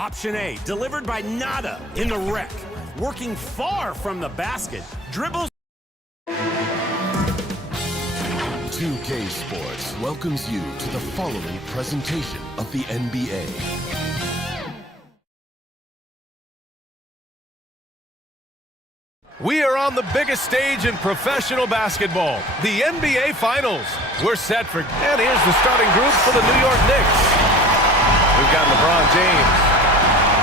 Option A, delivered by Nada in the wreck. Working far from the basket, dribbles. 2K Sports welcomes you to the following presentation of the NBA. We are on the biggest stage in professional basketball, the NBA Finals. We're set for, and here's the starting group for the New York Knicks. We've got LeBron James,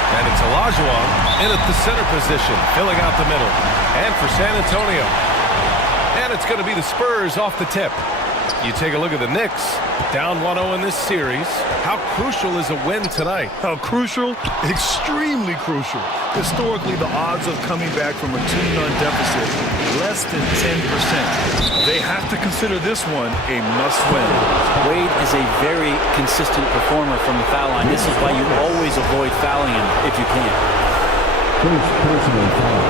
and it's Olajuwon in at the center position, filling out the middle. And for San Antonio, and it's going to be the Spurs off the tip. You take a look at the Knicks, down 1-0 in this series. How crucial is a win tonight? How crucial? Extremely crucial. Historically, the odds of coming back from a 2-0 deficit, less than 10%. They have to consider this one a must-win. Wade is a very consistent performer from the foul line. This is why you always avoid fouling him if you can. First personal foul.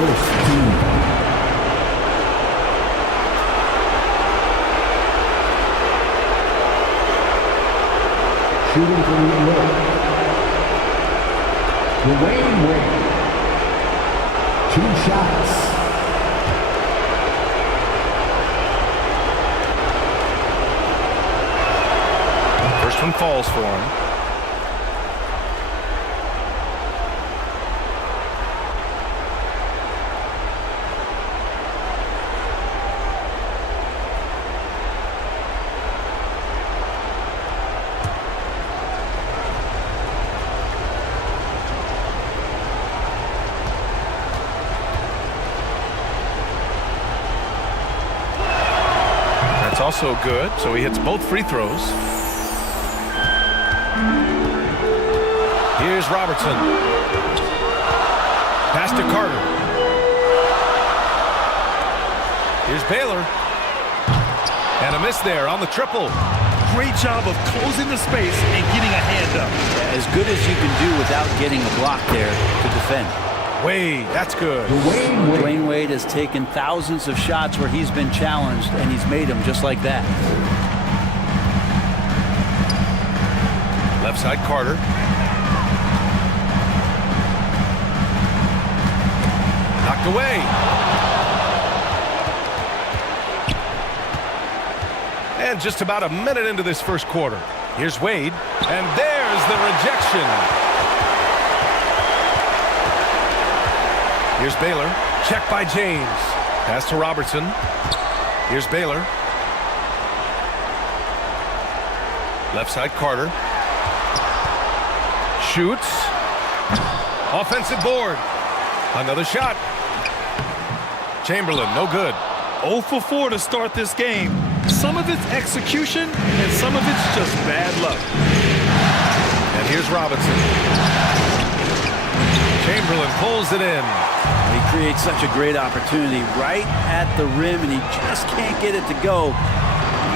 First team foul. Shooting from New York. Dwayne Wade. 2 shots. First one falls for him. Also good, so he hits both free throws. Here's Robertson. Pass to Carter. Here's Baylor. And a miss there on the triple. Great job of closing the space and getting a hand up. As good as you can do without getting a block there to defend. Wade, that's good. Dwayne Wade has taken thousands of shots where he's been challenged, and he's made them just like that. Left side, Carter. Knocked away. And just about a minute into this first quarter. Here's Wade, and there's the rejection. Here's Baylor. Check by James. Pass to Robertson. Here's Baylor. Left side, Carter. Shoots. Offensive board. Another shot. Chamberlain, no good. 0 for 4 to start this game. Some of it's execution, and some of it's just bad luck. And here's Robinson. Chamberlain pulls it in. He creates such a great opportunity right at the rim, and he just can't get it to go.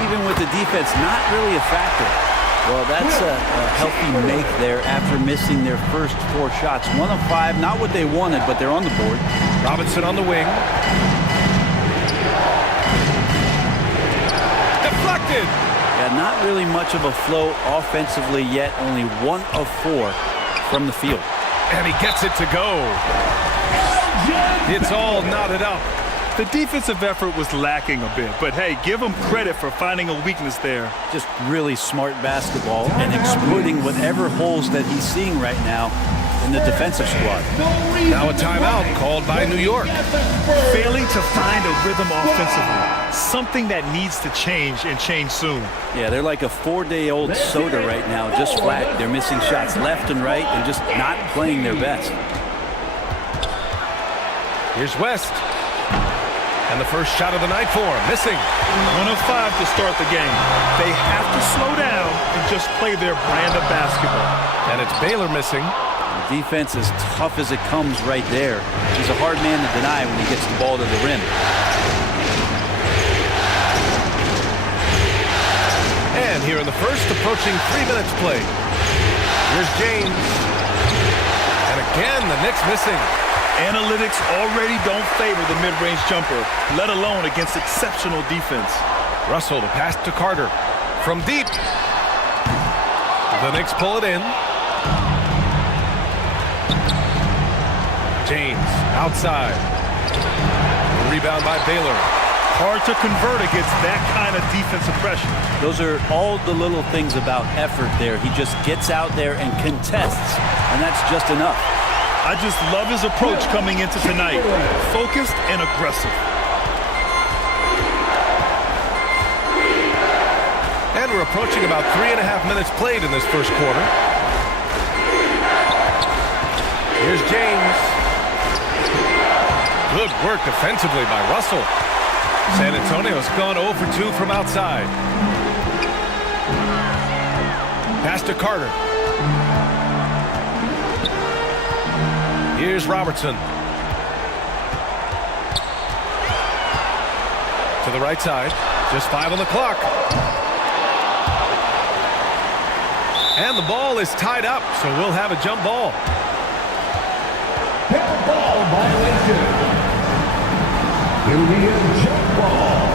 Even with the defense not really a factor. Well, that's a healthy make there after missing their first 4 shots. 1 of 5, not what they wanted, but they're on the board. Robinson on the wing. Deflected. Yeah, not really much of a flow offensively yet. Only 1 of 4 from the field. And he gets it to go. It's all knotted up. The defensive effort was lacking a bit, but hey, give him credit for finding a weakness there. Just really smart basketball and exploiting whatever holes that he's seeing right now in the defensive squad. Now a timeout called by New York. Failing to find a rhythm offensively. Something that needs to change and change soon. Yeah, they're like a 4-day-old soda right now, just flat. They're missing shots left and right and just not playing their best. Here's West. And the first shot of the night for him, missing. 1 of 5 to start the game. They have to slow down and just play their brand of basketball. And it's Baylor missing. The defense is tough as it comes right there. He's a hard man to deny when he gets the ball to the rim. And here in the first, approaching 3 minutes played. Here's James. And again, the Knicks missing. Analytics already don't favor the mid-range jumper, let alone against exceptional defense. Russell to pass to Carter. From deep. The Knicks pull it in. James outside. Rebound by Baylor. Hard to convert against that kind of defensive pressure. Those are all the little things about effort there. He just gets out there and contests, and that's just enough. I just love his approach coming into tonight. Focused and aggressive. And we're approaching about 3.5 minutes played in this first quarter. Here's James. Good work defensively by Russell. San Antonio's gone 0 for 2 from outside. Pass to Carter. Here's Robertson. To the right side. Just 5 on the clock. And the ball is tied up, so we'll have a jump ball. Ball violation. It'll be a jump ball.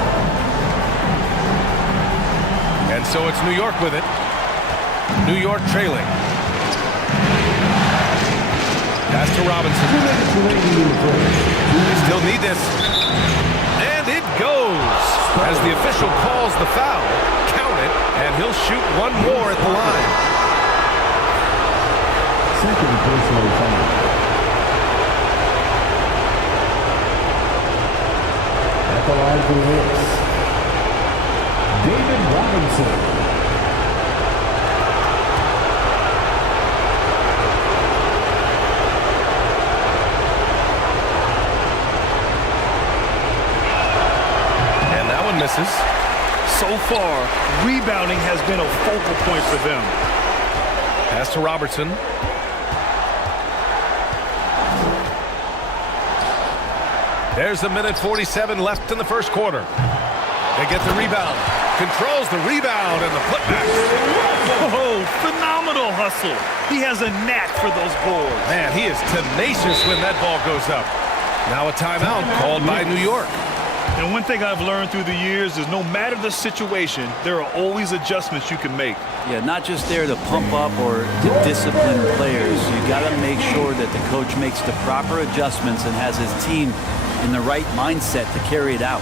And so it's New York with it. New York trailing. Pass to Robinson. They still need this. And it goes. As the official calls the foul, count it, and he'll shoot one more at the line. Second personal foul. At the line for the Knicks, David Robinson. And that one misses. So far, rebounding has been a focal point for them. Pass to Robertson. There's a minute 47 left in the first quarter. They get the rebound. Controls the rebound and the putback. Oh, phenomenal hustle. He has a knack for those boards. Man, he is tenacious when that ball goes up. Now a timeout called by New York. And one thing I've learned through the years is no matter the situation, there are always adjustments you can make. Yeah, not just there to pump up or to discipline players. You got to make sure that the coach makes the proper adjustments and has his team in the right mindset to carry it out.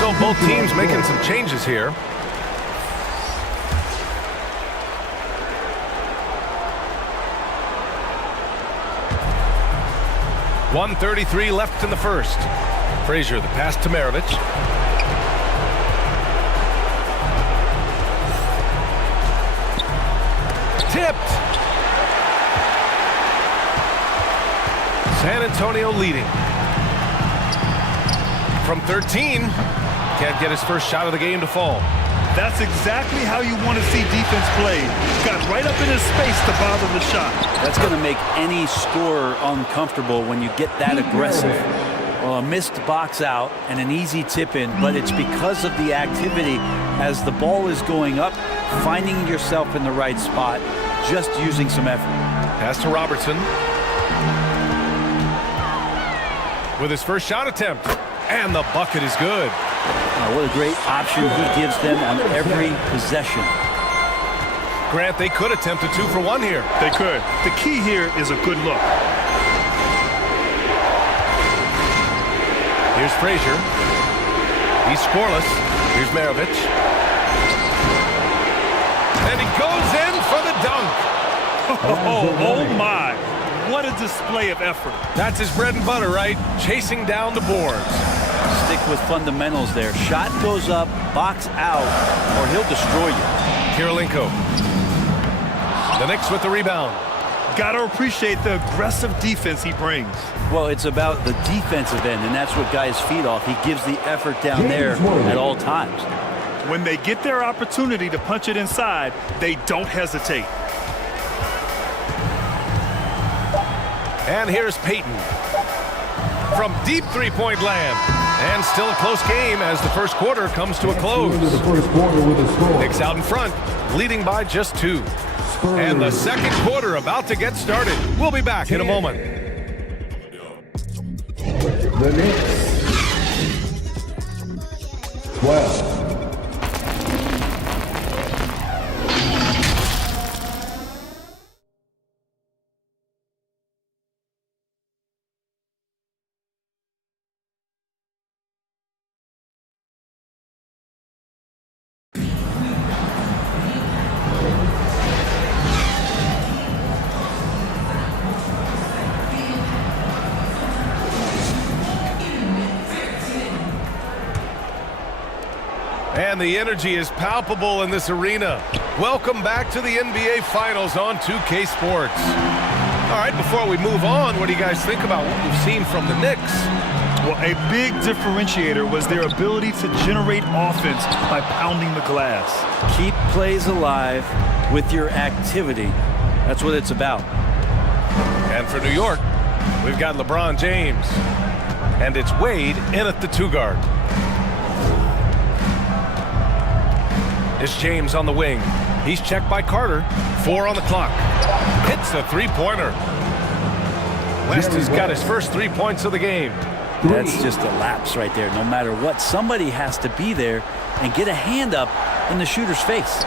So both teams making some changes here. .133 left in the first. Frazier, the pass to Maravich. Tipped. San Antonio leading. From 13. Can't get his first shot of the game to fall. That's exactly how you want to see defense play. Got right up in his space to bother the shot. That's going to make any scorer uncomfortable when you get that aggressive. Well, a missed box out and an easy tip in, but it's because of the activity as the ball is going up, finding yourself in the right spot, just using some effort. Pass to Robertson. With his first shot attempt. And the bucket is good. What a great option he gives them on every possession. Grant, they could attempt a 2 for 1 here. They could. The key here is a good look. Here's Frazier. He's scoreless. Here's Maravich. And he goes in for the dunk. Oh my. What a display of effort. That's his bread and butter, right? Chasing down the boards. Stick with fundamentals there. Shot goes up, box out, or he'll destroy you. Kirilenko. The Knicks with the rebound. Got to appreciate the aggressive defense he brings. Well, it's about the defensive end, and that's what guys feed off. He gives the effort down there at all times. When they get their opportunity to punch it inside, they don't hesitate. And here's Payton. From deep three-point land. And still a close game as the first quarter comes to a close. Knicks out in front, leading by just 2. And the second quarter about to get started. We'll be back in a moment. The Knicks. 12. Man, the energy is palpable in this arena. Welcome back to the NBA Finals on 2K Sports. All right, before we move on, what do you guys think about what we've seen from the Knicks? Well, a big differentiator was their ability to generate offense by pounding the glass. Keep plays alive with your activity. That's what it's about. And for New York, we've got LeBron James. And it's Wade in at the 2-guard. It's James on the wing. He's checked by Carter. 4 on the clock. Hits the three-pointer. West has got his first 3 points of the game. That's just a lapse right there. No matter what, somebody has to be there and get a hand up in the shooter's face.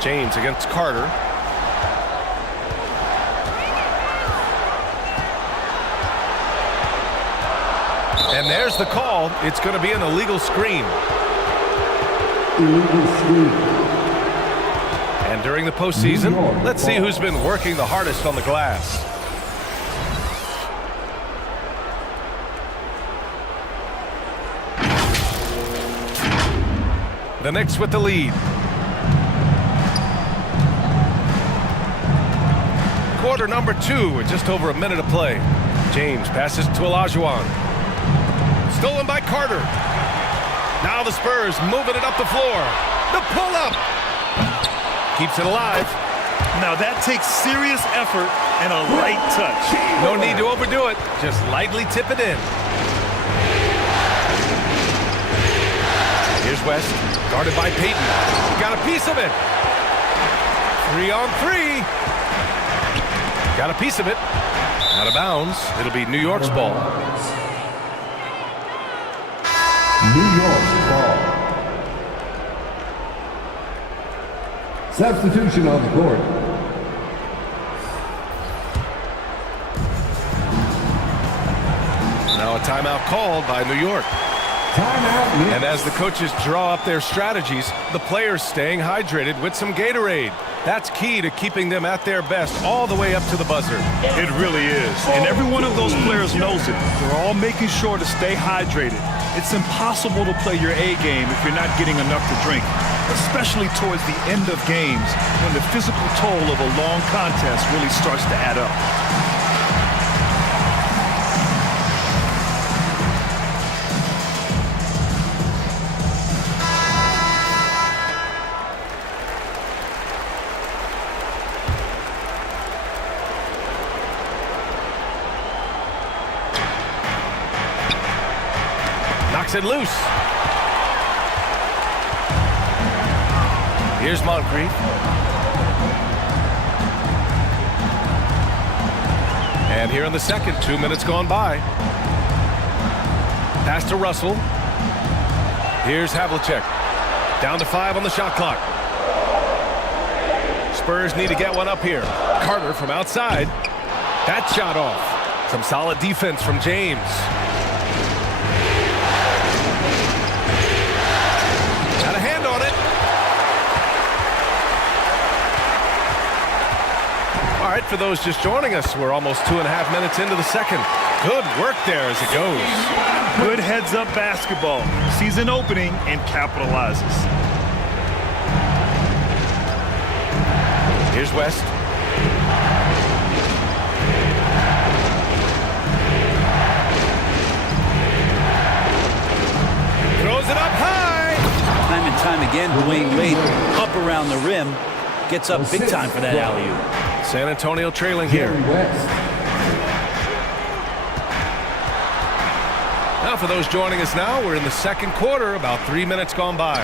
James against Carter. And there's the call. It's going to be an illegal screen. Illegal screen. And during the postseason, let's see who's been working the hardest on the glass. The Knicks with the lead. Quarter number 2 with just over a minute of play. James passes to Olajuwon. Stolen by Carter. Now the Spurs moving it up the floor. The pull-up. Keeps it alive. Now that takes serious effort and a light touch. No need to overdo it. Just lightly tip it in. Here's West. Guarded by Peyton. Got a piece of it. 3 on 3. Got a piece of it. Out of bounds. It'll be New York's ball. New York ball. Substitution on the court. Now a timeout called by New York. Timeout. Knicks. And as the coaches draw up their strategies, the players staying hydrated with some Gatorade. That's key to keeping them at their best all the way up to the buzzer. It really is. And every one of those players knows it. They're all making sure to stay hydrated. It's impossible to play your A game if you're not getting enough to drink, especially towards the end of games when the physical toll of a long contest really starts to add up. Knocks it loose. Here's Moncrief. And here in the second, 2 minutes gone by. Pass to Russell. Here's Havlicek. Down to 5 on the shot clock. Spurs need to get one up here. Carter from outside. That shot off. Some solid defense from James. Got a hand on it. All right, for those just joining us, we're almost 2.5 minutes into the second. Good work there as it goes. Good heads-up basketball. Season opening and capitalizes. Here's West. Throws it up high. Time and time again, Dwayne Wade up around the rim. Gets up big time for that alley-oop. San Antonio trailing here. Jerry West. Now for those joining us now, we're in the second quarter, about 3 minutes gone by.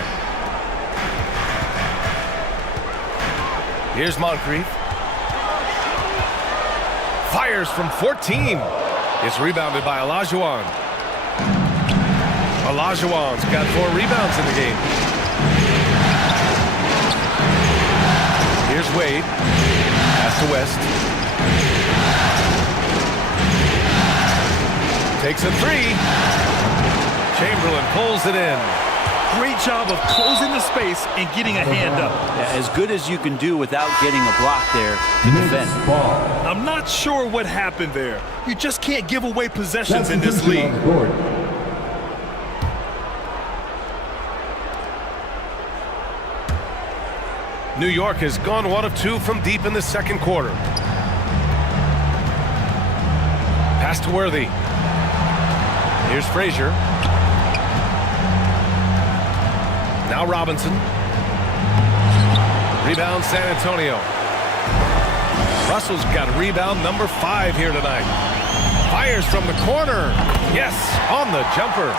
Here's Moncrief. Fires from 14. It's rebounded by Olajuwon. Olajuwon's got 4 rebounds in the game. Here's Wade. Pass to West. Takes a 3. Chamberlain pulls it in. Great job of closing the space and getting a hand up. Yeah, as good as you can do without getting a block there to defend. Knicks ball. I'm not sure what happened there. You just can't give away possessions in this Substitution league. on the court. New York has gone 1 of 2 from deep in the second quarter. Pass to Worthy. Here's Frazier. Now Robinson. Rebound San Antonio. Russell's got rebound number 5 here tonight. Fires from the corner. Yes, on the jumper.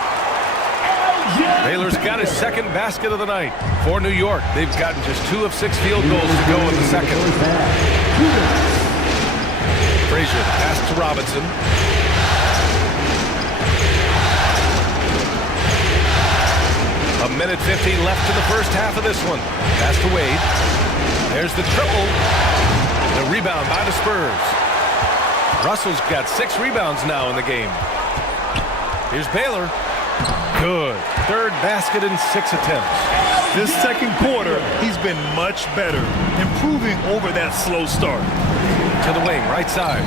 Baylor's got his second basket of the night. For New York, they've gotten just 2 of 6 field goals to go in the second. Frazier, pass to Robinson. A minute 15 left to the first half of this one. Pass to Wade. There's the triple. The rebound by the Spurs. Russell's got 6 rebounds now in the game. Here's Baylor. Good. Third basket in 6 attempts. This second quarter, he's been much better, improving over that slow start. To the wing, right side.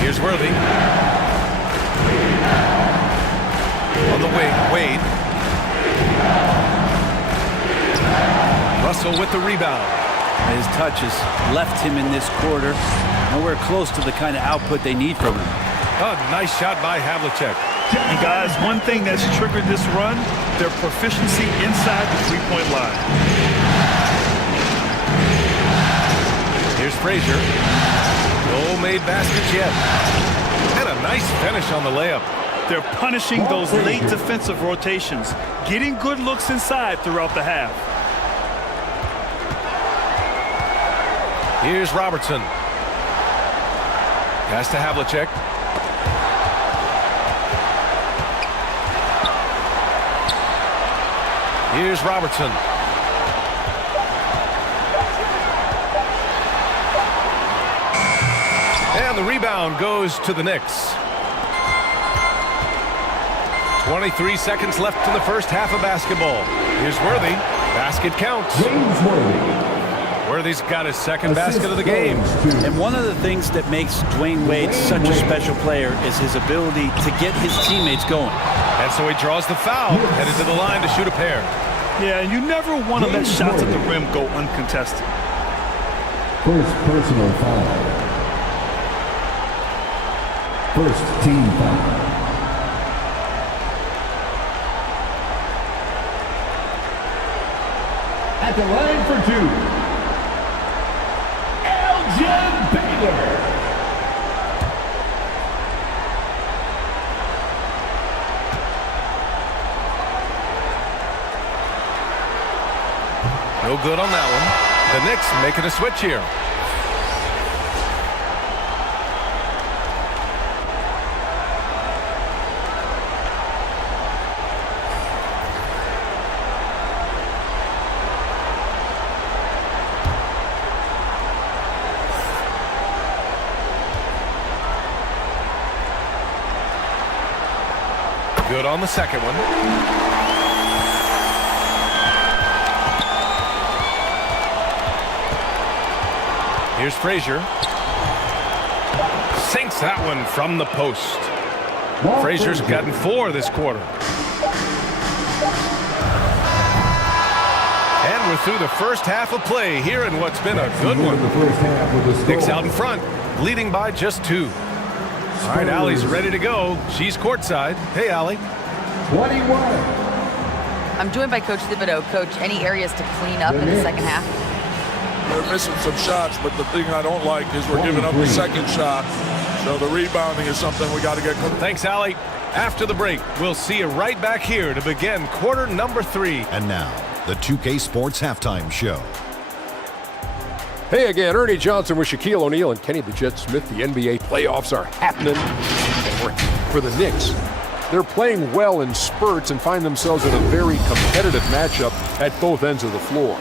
Here's Worthy. On the wing, Wade. Russell with the rebound. His touch has left him in this quarter. Nowhere close to the kind of output they need from him. Oh, nice shot by Havlicek. And guys, one thing that's triggered this run, their proficiency inside the three-point line. Here's Frazier. No made baskets yet. And a nice finish on the layup. They're punishing those late defensive rotations, getting good looks inside throughout the half. Here's Robertson. Pass to Havlicek. Here's Robertson. And the rebound goes to the Knicks. 23 seconds left in the first half of basketball. Here's Worthy. Basket counts. James Worthy. Worthy's got his second basket of the game. And one of the things that makes Dwayne Wade such a special player is his ability to get his teammates going. And so he draws the foul, headed to the line to shoot a pair. Yeah, and you never want to let shots at the rim go uncontested. First personal foul. First team foul. At the line for 2. Baylor. No good on that one. The Knicks making a switch here. Good on the second one. Here's Frazier. Sinks that one from the post. Frazier's gotten 4 this quarter. And we're through the first half of play here in what's been a good one. Knicks out in front, leading by just 2. All right, Allie's ready to go. She's courtside. Hey, Allie. 21. I'm joined by Coach Thibodeau. Coach, any areas to clean up in the second half? They're missing some shots, but the thing I don't like is we're giving up the second shot. So the rebounding is something we got to get. Thanks, Allie. After the break, we'll see you right back here to begin quarter number 3. And now, the 2K Sports Halftime Show. Hey again, Ernie Johnson with Shaquille O'Neal and Kenny the Jet Smith. The NBA playoffs are happening. And for the Knicks, they're playing well in spurts and find themselves in a very competitive matchup at both ends of the floor,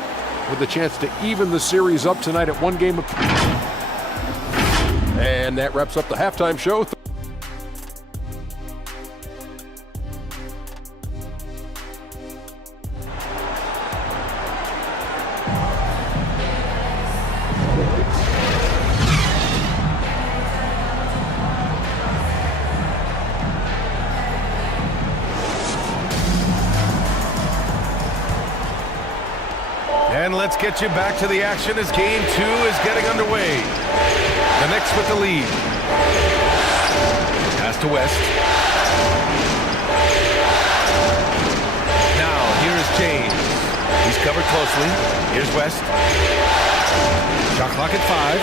with a chance to even the series up tonight at 1 game apiece. And that wraps up the halftime show. get you back to the action as Game 2 is getting underway. The Knicks with the lead. Pass to West. Now, here is James. He's covered closely. Here's West. Shot clock at 5.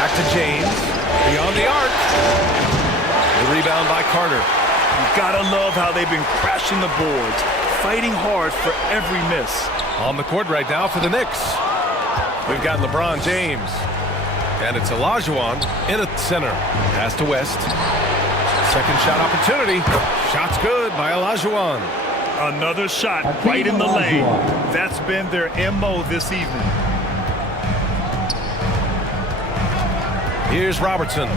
Back to James. Beyond the arc. The rebound by Carter. You gotta love how they've been crashing the boards, fighting hard for every miss. On the court right now for the Knicks. We've got LeBron James. And it's Olajuwon in at center. Pass to West. Second shot opportunity. Shot's good by Olajuwon. Another shot right in the lane. That's been their MO this evening. Here's Robertson.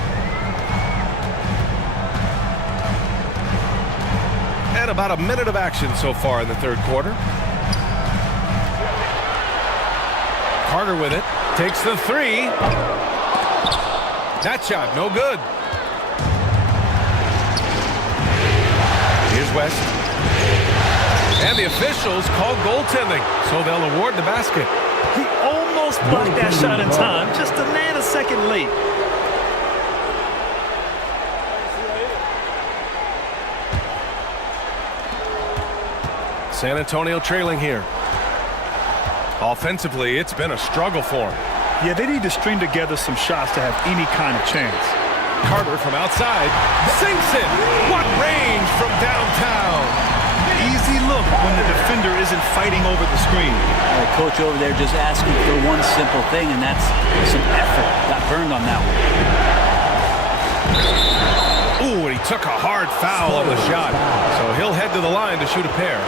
And about a minute of action so far in the third quarter. Carter with it. Takes the 3. That shot, no good. Here's West. And the officials call goaltending, so they'll award the basket. He almost blocked that shot in time, just a nanosecond late. San Antonio trailing here. Offensively, it's been a struggle for them. Yeah, they need to string together some shots to have any kind of chance. Carter from outside sinks it. What range from downtown. Easy look when the defender isn't fighting over the screen. The coach over there just asking for one simple thing, and that's some effort. Got burned on that one. Ooh, and he took a hard foul on the shot. So he'll head to the line to shoot a pair.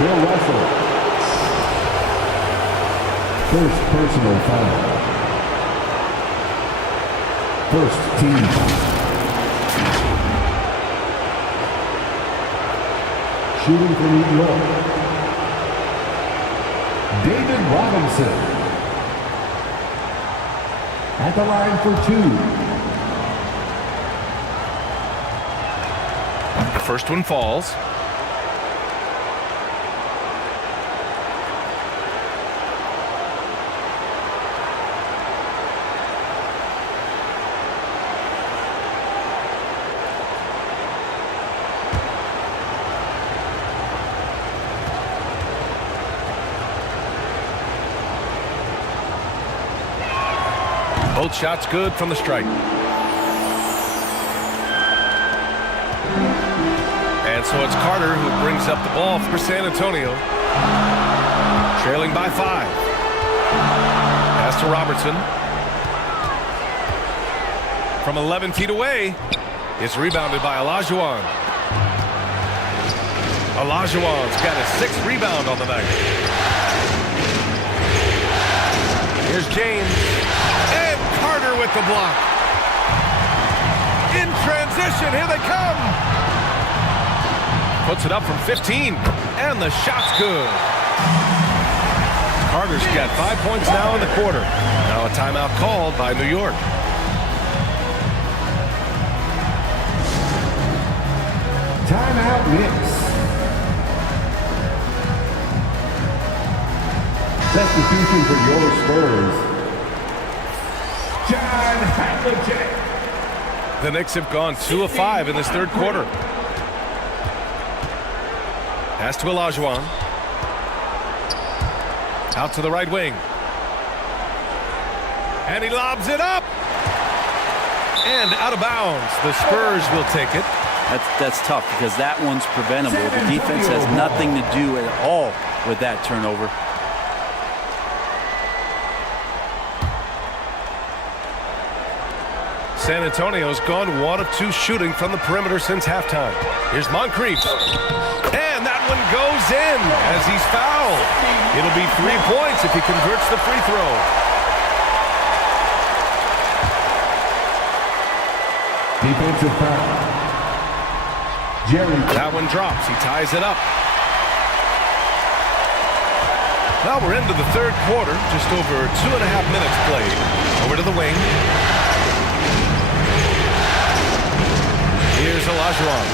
Bill Russell. First personal foul. First team foul. Shooting for New York. David Robinson. At the line for 2. The first one falls. Both shots good from the stripe. And so it's Carter who brings up the ball for San Antonio. Trailing by 5. Pass to Robertson. From 11 feet away, it's rebounded by Olajuwon. Olajuwon's got his 6th rebound on the night. Here's James. Carter with the block. In transition, here they come. Puts it up from 15, and the shot's good. Carter's got 5 points now in the quarter. Now a timeout called by New York. Timeout Knicks. Substitution for your Spurs. The Knicks have gone 2 of 5 in this third quarter. Pass to Olajuwon. Out to the right wing. And he lobs it up. And out of bounds. The Spurs will take it. That's tough because that one's preventable. The defense has nothing to do at all with that turnover. San Antonio's gone 1 of 2 shooting from the perimeter since halftime. Here's Moncrief. And that one goes in as he's fouled. It'll be 3 points if he converts the free throw. Defensive foul. Jerry. That one drops. He ties it up. Well, we're into the third quarter. Just over 2.5 minutes played. Over to the wing. Here's Olajuwon.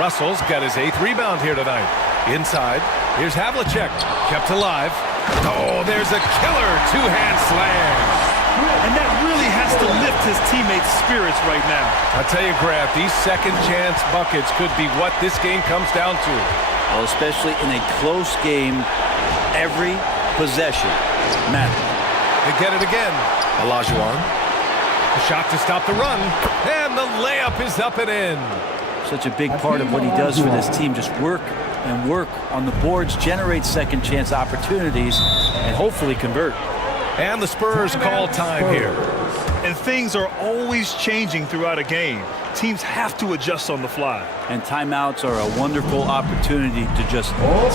Russell's got his 8th rebound here tonight. Inside, here's Havlicek, kept alive. Oh, there's a killer two-hand slam. And that really has to lift his teammates' spirits right now. I'll tell you, Grant, these second-chance buckets could be what this game comes down to. Well, especially in a close game, every possession matters. They get it again. Olajuwon. A shot to stop the run. And the layup is up and in. Such a big part of what he does for this team. Just work and work on the boards, generate second chance opportunities, and hopefully convert. And the Spurs call time here. And things are always changing throughout a game. Teams have to adjust on the fly. And timeouts are a wonderful opportunity to just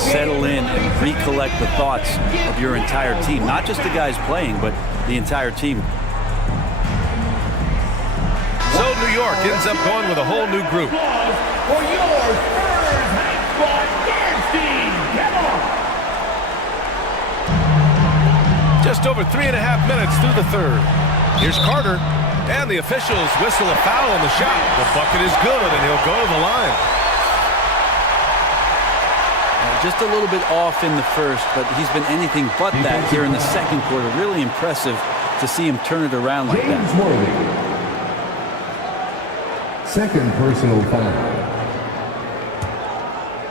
settle in and recollect the thoughts of your entire team. Not just the guys playing, but the entire team. So New York ends up going with a whole new group. For your Spurs high squad dance team, come on! Just over 3.5 minutes through the third. Here's Carter, and the officials whistle a foul on the shot. The bucket is good, and he'll go to the line. Just a little bit off in the first, but he's been anything but that here in the second quarter. Really impressive to see him turn it around like that. James Worthy. Second personal foul.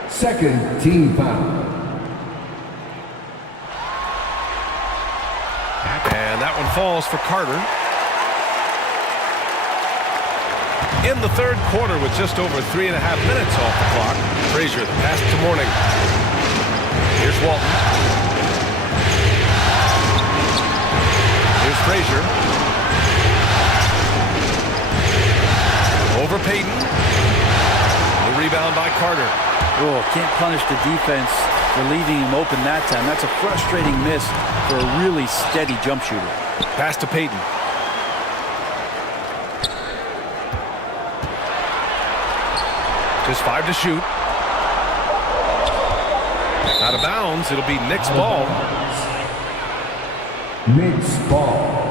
Second team foul. And that one falls for Carter. In the third quarter with just over 3.5 minutes off the clock, Frazier, the pass to Mourning. Here's Walton. Here's Frazier. Over Payton. The rebound by Carter. Oh, can't punish the defense for leaving him open that time. That's a frustrating miss for a really steady jump shooter. Pass to Payton. Just 5 to shoot. Out of bounds, it'll be Knicks ball. Knicks ball.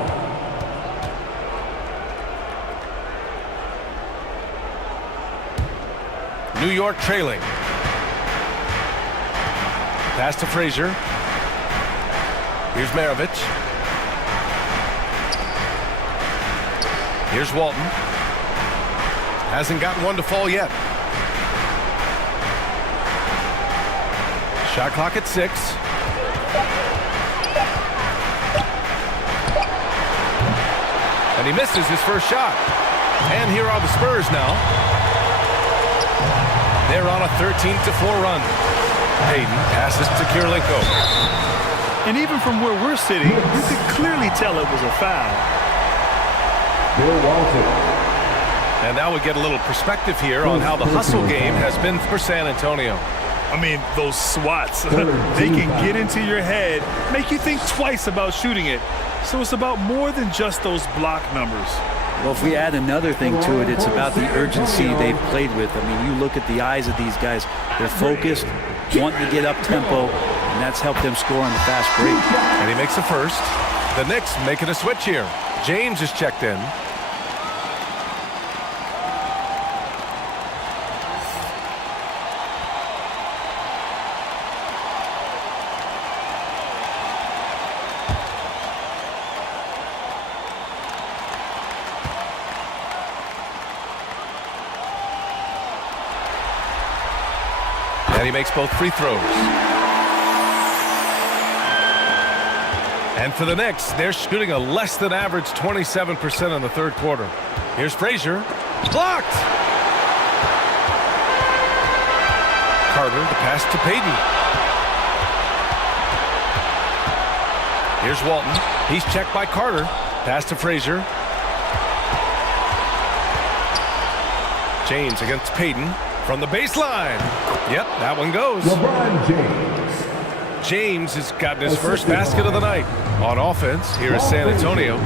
New York trailing. Pass to Frazier. Here's Maravich. Here's Walton. Hasn't gotten one to fall yet. Shot clock at 6. And he misses his first shot. And here are the Spurs now. They're on a 13-4 run. Payton passes to Kirilenko. And even from where we're sitting, you could clearly tell it was a foul. Bill Walton. And now we get a little perspective here on how the hustle game has been for San Antonio. I mean, those swats, they can get into your head, make you think twice about shooting it. So it's about more than just those block numbers. Well, if we add another thing to it, it's about the urgency they've played with. I mean, you look at the eyes of these guys. They're focused, wanting to get up tempo, and that's helped them score on the fast break. And he makes the first. The Knicks making a switch here. James is checked in. And he makes both free throws. And for the Knicks, they're shooting a less than average 27% in the third quarter. Here's Frazier. Blocked! Carter, the pass to Payton. Here's Walton. He's checked by Carter. Pass to Frazier. James against Payton. From the baseline. Yep, that one goes. LeBron James. James has gotten his first basket of the night. On offense, here is San Antonio.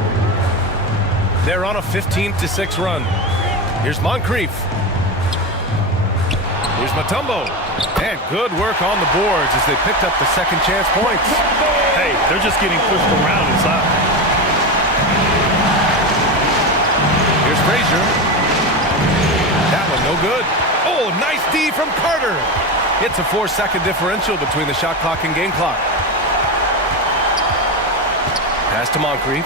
They're on a 15-6 run. Here's Moncrief. Here's Mutombo. And good work on the boards as they picked up the second chance points. Hey, they're just getting pushed around inside. Here's Frazier. That one no good. Oh, nice D from Carter. It's a 4-second differential between the shot clock and game clock. Pass to Moncrief.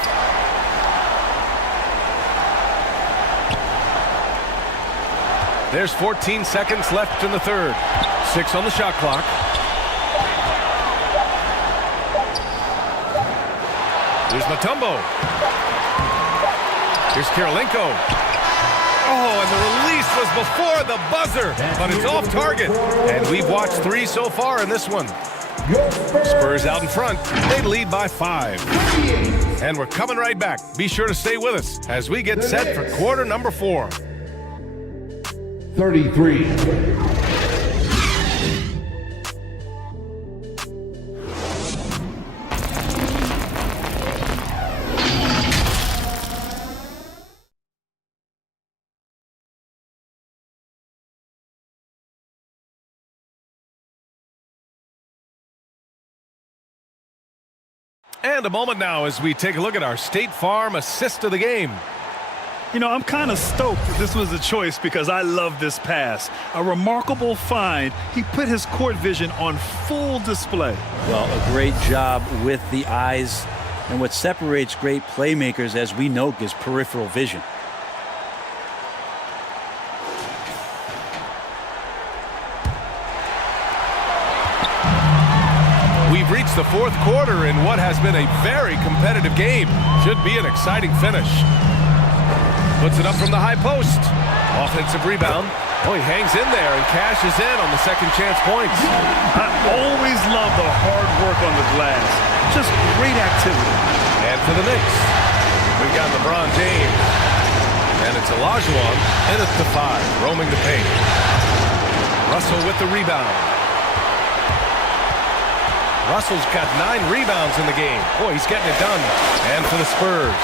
There's 14 seconds left in the third. 6 on the shot clock. Here's Mutombo. Here's Kirilenko. Oh, and the release was before the buzzer, but it's off target. And we've watched 3 so far in this one. Spurs out in front. They lead by 5. And we're coming right back. Be sure to stay with us as we get set for quarter number 4. 33. And a moment now as we take a look at our State Farm assist of the game. You know, I'm kind of stoked that this was a choice because I love this pass. A remarkable find. He put his court vision on full display. Well, a great job with the eyes. And what separates great playmakers, as we know, is peripheral vision. We've reached the 4th quarter in what has been a very competitive game. Should be an exciting finish. Puts it up from the high post. Offensive rebound. Oh, he hangs in there and cashes in on the second chance points. I always love the hard work on the glass. Just great activity. And for the Knicks, we've got LeBron James. And it's Olajuwon, and it's the 5, roaming the paint. Russell with the rebound. Russell's got 9 rebounds in the game. Boy, he's getting it done. And for the Spurs,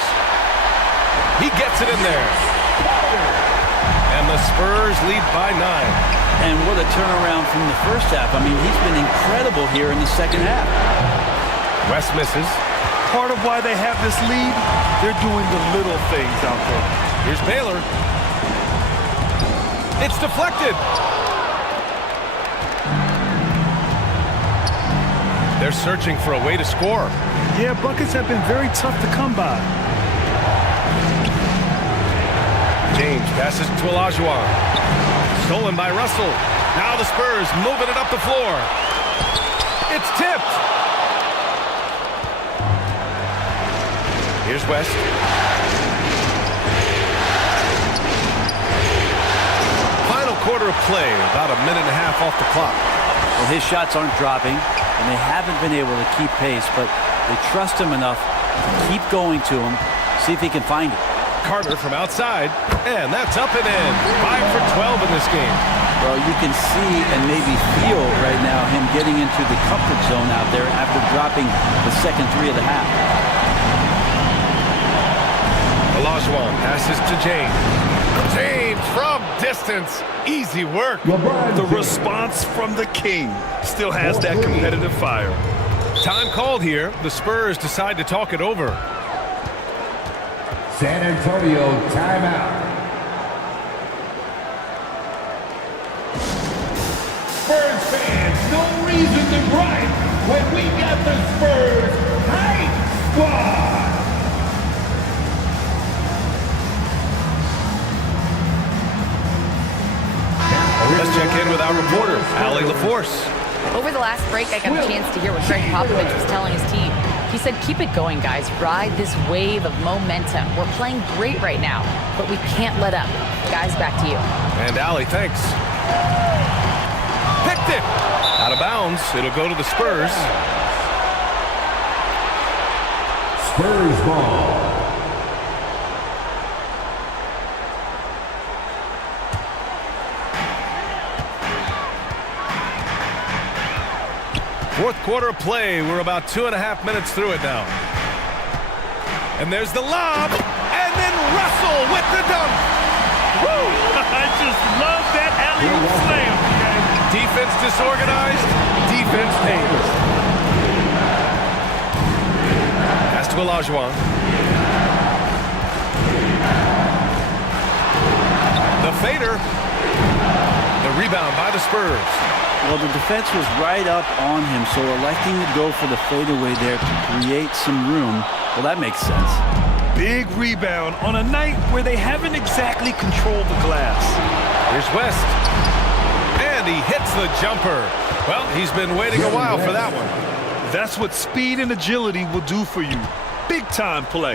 he gets it in there. And the Spurs lead by 9. And what a turnaround from the first half. I mean, he's been incredible here in the second half. West misses. Part of why they have this lead, they're doing the little things out there. Here's Baylor. It's deflected. They're searching for a way to score. Yeah, buckets have been very tough to come by. James passes to Olajuwon. Stolen by Russell. Now the Spurs moving it up the floor. It's tipped. Here's West. Final quarter of play, about a minute and a half off the clock. Well, his shots aren't dropping, and they haven't been able to keep pace, but they trust him enough to keep going to him, see if he can find it. Carter from outside, and that's up and in. 5 for 12 in this game. Well, you can see and maybe feel right now him getting into the comfort zone out there after dropping the second 3 of the half. Olajuwon passes to James. James from distance. Easy work. The response from the king still has that competitive fire. Time called here. The Spurs decide to talk it over. San Antonio timeout. Spurs fans, no reason to gripe when we got the Spurs Hype Squad. Let's check in with our reporter, Allie LaForce. Over the last break, I got a chance to hear what Greg Popovich was telling his team. He said, keep it going, guys. Ride this wave of momentum. We're playing great right now, but we can't let up. Guys, back to you. And Allie, thanks. Picked it. Out of bounds. It'll go to the Spurs. Spurs ball. Fourth quarter of play. We're about 2.5 minutes through it now. And there's the lob. And then Russell with the dunk. Woo! I just love that alley-oop slam. Defense disorganized. Defense pays. Pass to Olajuwon. The fader. The Rebound by the Spurs. Well, the defense was right up on him, so electing to go for the fadeaway there to create some room, well, that makes sense. Big rebound on a night where they haven't exactly controlled the glass. Here's West. And he hits the jumper. Well, he's been waiting a while for that one. That's what speed and agility will do for you. Big-time play.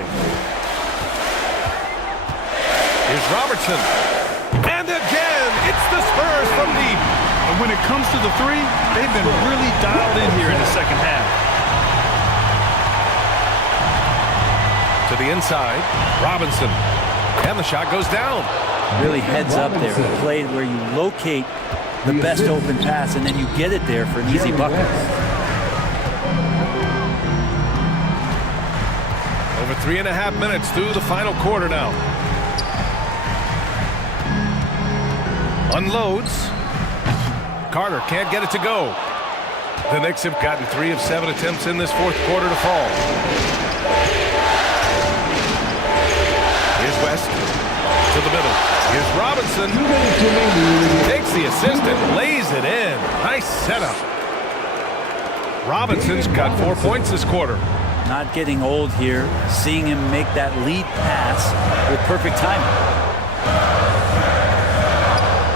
Here's Robertson. And again, it's the Spurs from deep. And when it comes to the three, they've been really dialed in here in the second half. To the inside, Robinson. And the shot goes down. Really heads up there. He played where you locate the best open pass, and then you get it there for an easy bucket. Over 3.5 minutes through the final quarter now. Unloads. Carter can't get it to go. The Knicks have gotten 3 of 7 attempts in this fourth quarter to fall. Here's West to the middle. Here's Robinson. Takes the assist and lays it in. Nice setup. Robinson's got 4 points this quarter. Not getting old here. Seeing him make that lead pass with perfect timing.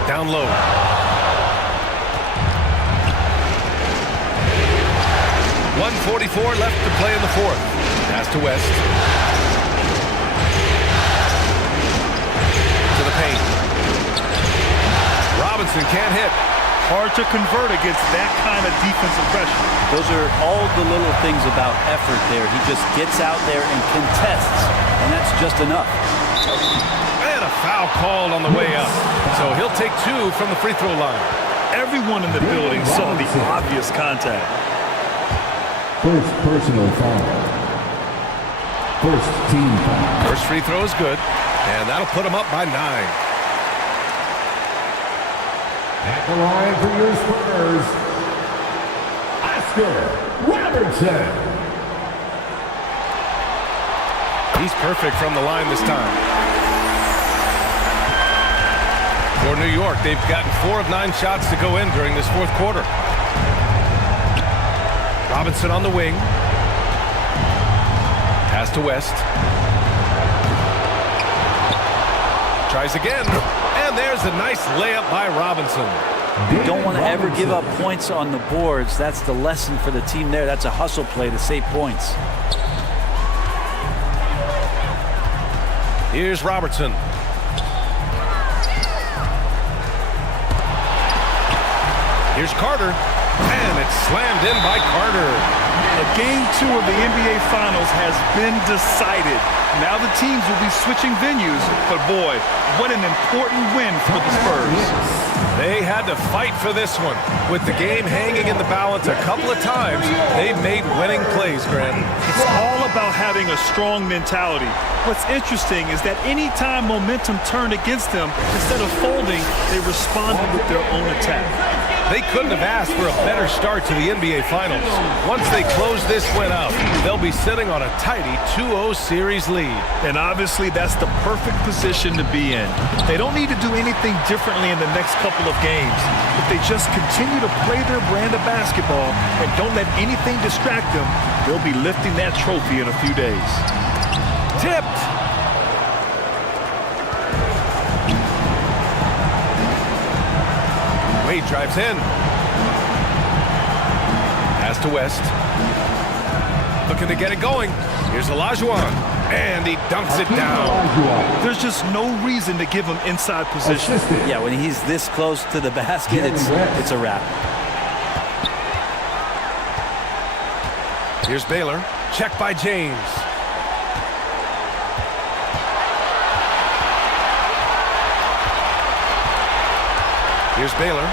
Down low. .144 left to play in the fourth. Pass to West. To the paint. Robinson can't hit. Hard to convert against that kind of defensive pressure. Those are all the little things about effort there. He just gets out there and contests, and that's just enough. And a foul called on the way up. So he'll take 2 from the free throw line. Everyone in the building saw the obvious contact. First personal foul. First team foul. First free throw is good, and that'll put him up by 9. At the line for your Spurs, Oscar Robertson. He's perfect from the line this time. For New York, they've gotten 4 of 9 shots to go in during this fourth quarter. Robinson on the wing. Pass to West. Tries again. And there's a nice layup by Robinson. You don't want to ever give up points on the boards. That's the lesson for the team there. That's a hustle play to save points. Here's Robertson. Here's Carter. And it's slammed in by Carter. Game 2 of the NBA Finals has been decided. Now the teams will be switching venues, but boy, what an important win for the Spurs. They had to fight for this one. With the game hanging in the balance a couple of times, they've made winning plays, Grant. It's all about having a strong mentality. What's interesting is that anytime momentum turned against them, instead of folding, they responded with their own attack. They couldn't have asked for a better start to the NBA Finals. Once they close this win out, they'll be sitting on a tidy 2-0 series lead. And obviously, that's the perfect position to be in. They don't need to do anything differently in the next couple of games. If they just continue to play their brand of basketball and don't let anything distract them, they'll be lifting that trophy in a few days. Tipped. Wade drives in. Pass to West. Looking to get it going. Here's Olajuwon. And he dunks it down. There's just no reason to give him inside position. Yeah, when he's this close to the basket, it's a wrap. Here's Baylor. Check by James. Here's Baylor.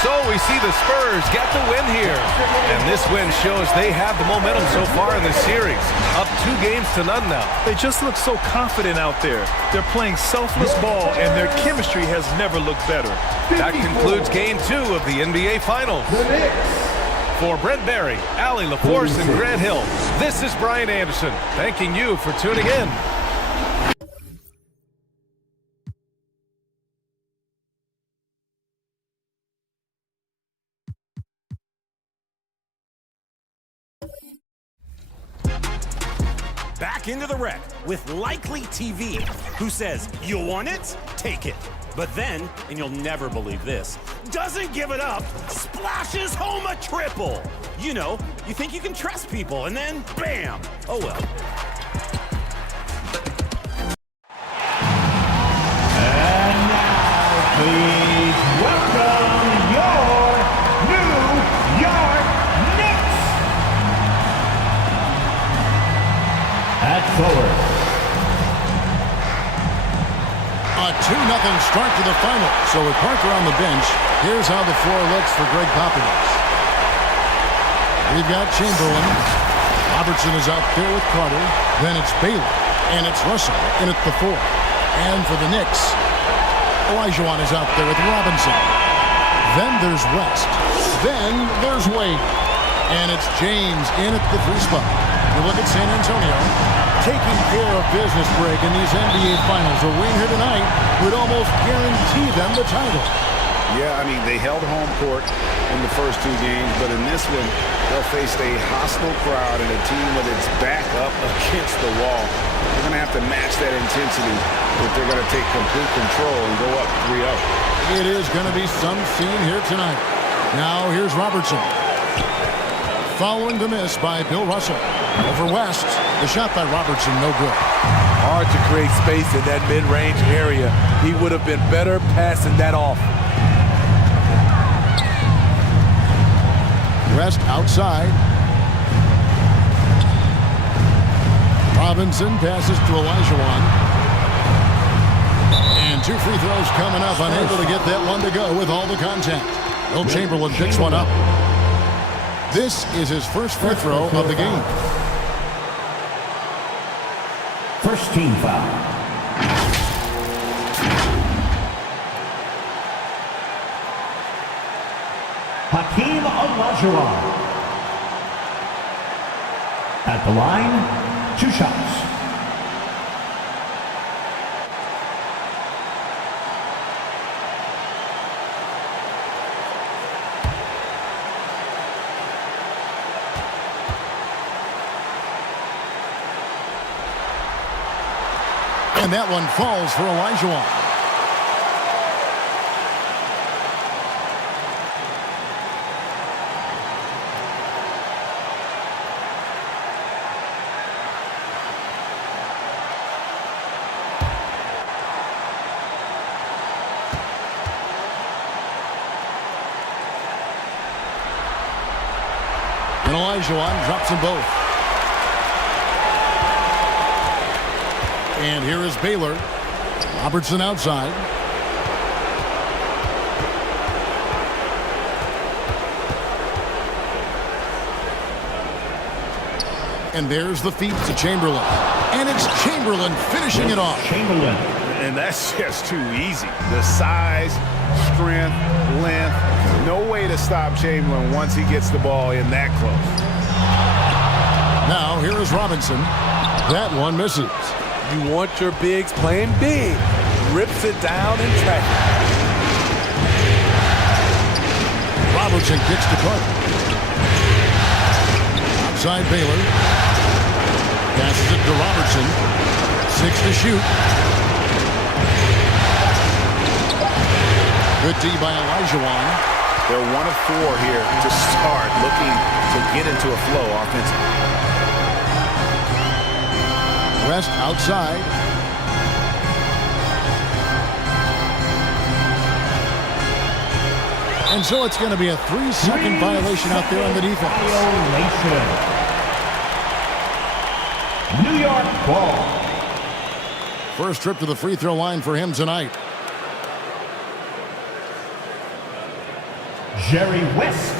So we see the Spurs get the win here. And this win shows they have the momentum so far in this series. Up 2-0 now. They just look so confident out there. They're playing selfless ball, and their chemistry has never looked better. That concludes Game 2 of the NBA Finals. The Knicks For Brent Barry, Allie LaForce, and Grant Hill, this is Brian Anderson, thanking you for tuning in. Back into the wreck with Likely TV, who says, you want it? Take it. But then, and you'll never believe this, doesn't give it up, splashes home a triple. You know, you think you can trust people, and then, bam! Oh well. And now, please welcome your New York Knicks. At forward. A 2-0 start to the final. So with Parker on the bench, here's how the floor looks for Greg Popovich. We've got Chamberlain. Robertson is out there with Carter. Then it's Baylor. And it's Russell in at the 4. And for the Knicks, Olajuwon is out there with Robinson. Then there's West. Then there's Wade. And it's James in at the 3 spot. You look at San Antonio, taking care of business, Greg, in these NBA Finals. A win here tonight would almost guarantee them the title. Yeah, I mean, they held home court in the first 2 games, but in this one, they'll face a hostile crowd and a team with its back up against the wall. They're going to have to match that intensity if they're going to take complete control and go up 3-0. It is going to be some scene here tonight. Now, here's Robertson. Following the miss by Bill Russell. Over West, the shot by Robertson, no good. Hard to create space in that mid-range area. He would have been better passing that off. West outside. Robinson passes to Olajuwon. And 2 free throws coming up. Unable to get that one to go with all the contact. Will Chamberlain picks one up. This is his first free throw of the game. First team foul. Hakeem Olajuwon. At the line, 2 shots. And that one falls for Olajuwon. And Olajuwon drops them both. And here is Baylor. Robertson outside. And there's the feed to Chamberlain. And it's Chamberlain finishing it off. Chamberlain. And that's just too easy. The size, strength, length. No way to stop Chamberlain once he gets the ball in that close. Now here is Robinson. That one misses. You want your bigs playing big. Rips it down in traffic. Robertson kicks to Carter. Outside Baylor. Passes it to Robertson. 6 to shoot. Good D by Olajuwon. They're 1 of 4 here to start, looking to get into a flow offensively. West outside. And so it's going to be a 3-second violation out there on the defense. Violation. New York ball. First trip to the free throw line for him tonight. Jerry West.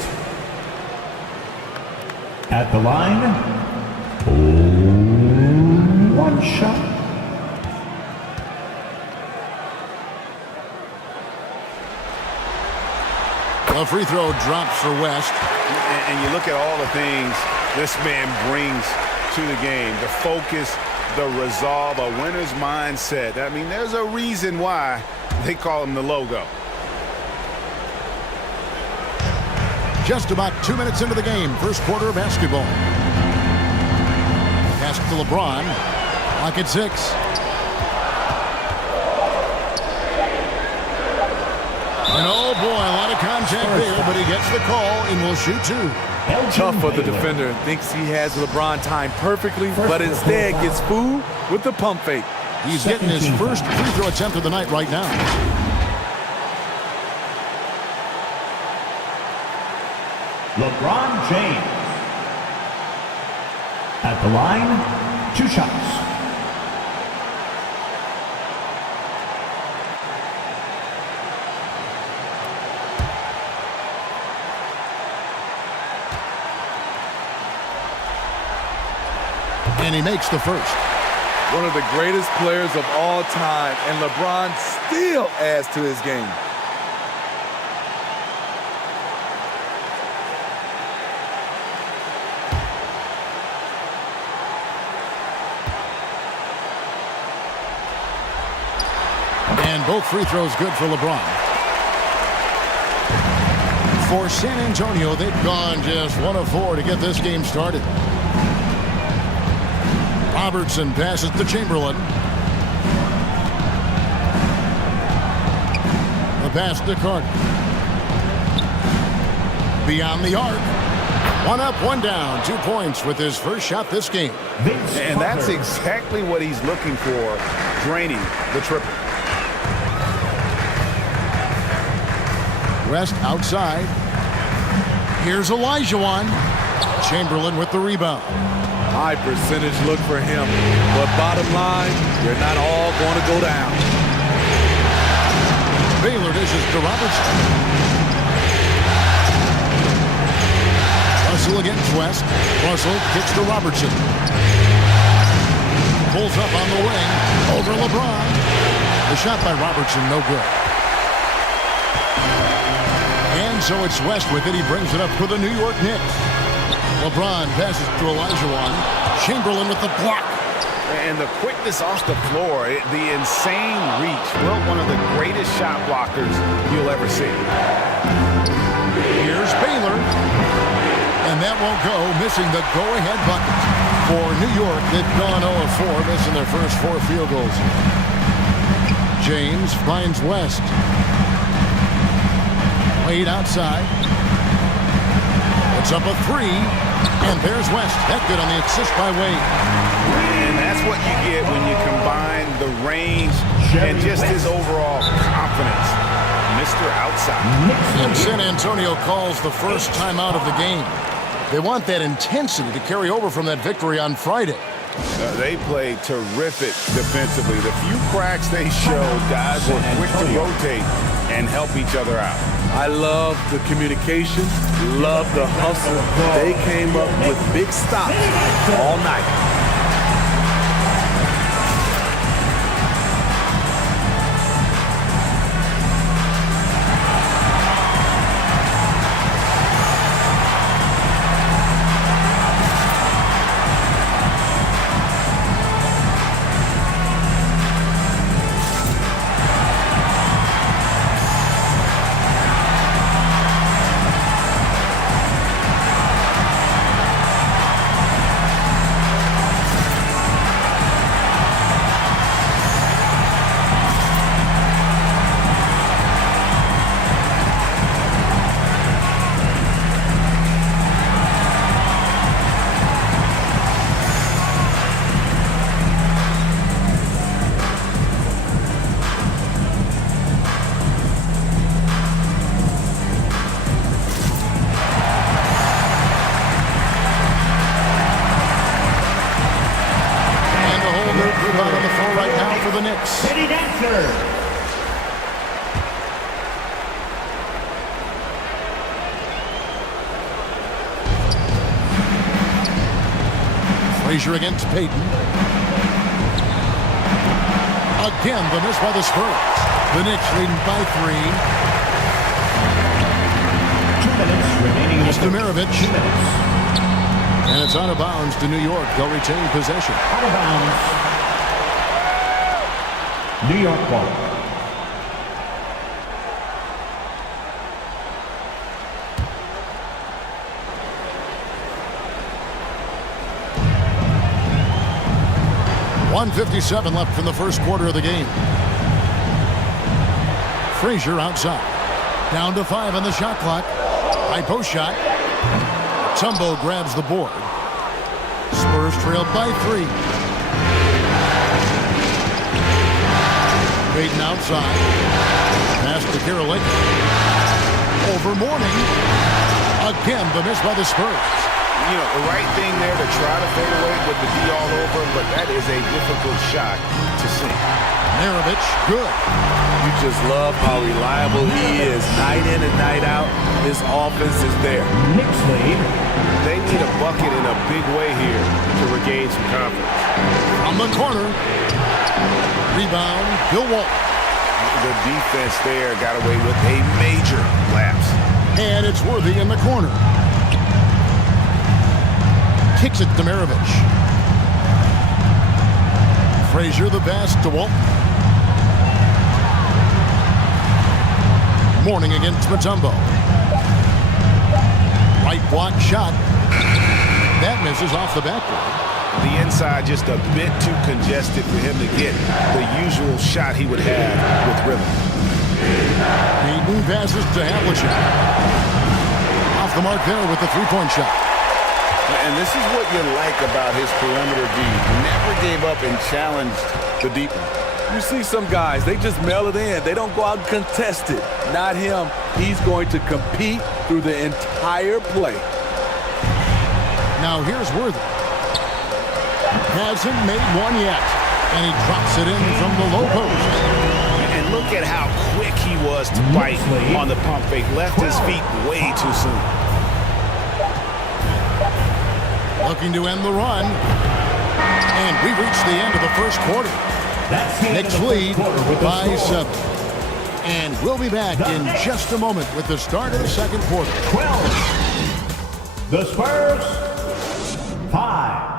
At the line. 1 shot. The free throw drops for West. And you look at all the things this man brings to the game. The focus, the resolve, a winner's mindset. I mean, there's a reason why they call him the logo. Just about 2 minutes into the game. First quarter of basketball. Pass to LeBron. Clock at 6. And oh boy, a lot of contact there, but he gets the call and will shoot 2. Tough for the defender. Thinks he has LeBron timed perfectly, but instead gets fooled with the pump fake. He's getting his first free throw attempt of the night right now. LeBron James. At the line, 2 shots. And he makes the first. One of the greatest players of all time, and LeBron still adds to his game. And both free throws good for LeBron. For San Antonio, they've gone just 1 of 4 to get this game started. Robertson passes to Chamberlain. The pass to Carter. Beyond the arc. 1 up, 1 down. 2 points with his first shot this game. And that's exactly what he's looking for, draining the triple. West outside. Here's Olajuwon. Chamberlain with the rebound. High percentage look for him, but bottom line, they're not all going to go down. Baylor dishes to Robertson. Russell against West. Russell kicks to Robertson. Pulls up on the wing. Over LeBron. The shot by Robertson, no good. And so it's West with it. He brings it up for the New York Knicks. LeBron passes to Olajuwon. Chamberlain with the block. And the quickness off the floor, the insane reach. Well, one of the greatest shot blockers you'll ever see. Here's Baylor. And that won't go, missing the go-ahead bucket. For New York, they've gone 0 of 4, missing their first 4 field goals. James finds West. Wade outside. It's up a 3. And there's West. That good on the assist by Wade. And that's what you get when you combine the range and just his overall confidence. Mr. Outside. And San Antonio calls the first timeout of the game. They want that intensity to carry over from that victory on Friday. They played terrific defensively. The few cracks they showed, guys were quick to rotate and help each other out. I love the communication, love the hustle. They came up with big stops all night. The Knicks. City Dancer. Frazier against Payton. Again, the miss by the Spurs. The Knicks leading by 3. minutes remaining. It's Demirovic. 2 minutes. And it's out of bounds to New York. They'll retain possession. Out of bounds. New York ball. .157 left from the first quarter of the game. Frazier outside. Down to 5 on the shot clock. High post shot. Tumbo grabs the board. Spurs trailed by 3. Payton outside. Pass to Karolinka. Over Mourning. Again, the miss by the Spurs. You know, the right thing there to try to fade away with the D all over him, but that is a difficult shot to see. Maravich, good. You just love how reliable he is. Night in and night out, his offense is there. Knicks lead. They need a bucket in a big way here to regain some confidence. From the corner. Rebound, Bill Walton. The defense there got away with a major lapse. And it's Worthy in the corner. Kicks it to Demirovic. Frazier the pass to Walton. Mourning against Mutombo. Right block shot. That misses off the backboard. The inside just a bit too congested for him to get the usual shot he would have with rhythm. Payton passes to Havlicek. Off the mark there with the three-point shot. And this is what you like about his perimeter D. Never gave up and challenged the deep one. You see some guys, they just mail it in. They don't go out and contest it. Not him. He's going to compete through the entire play. Now here's Worthy. Hasn't made one yet. And he drops it in from the low post. And look at how quick he was to bite on the pump fake. Left his feet way too soon. Looking to end the run. And we've reached the end of the first quarter. Knicks lead by 7. And we'll be back in just a moment with the start of the second quarter. 12. The Spurs. 5.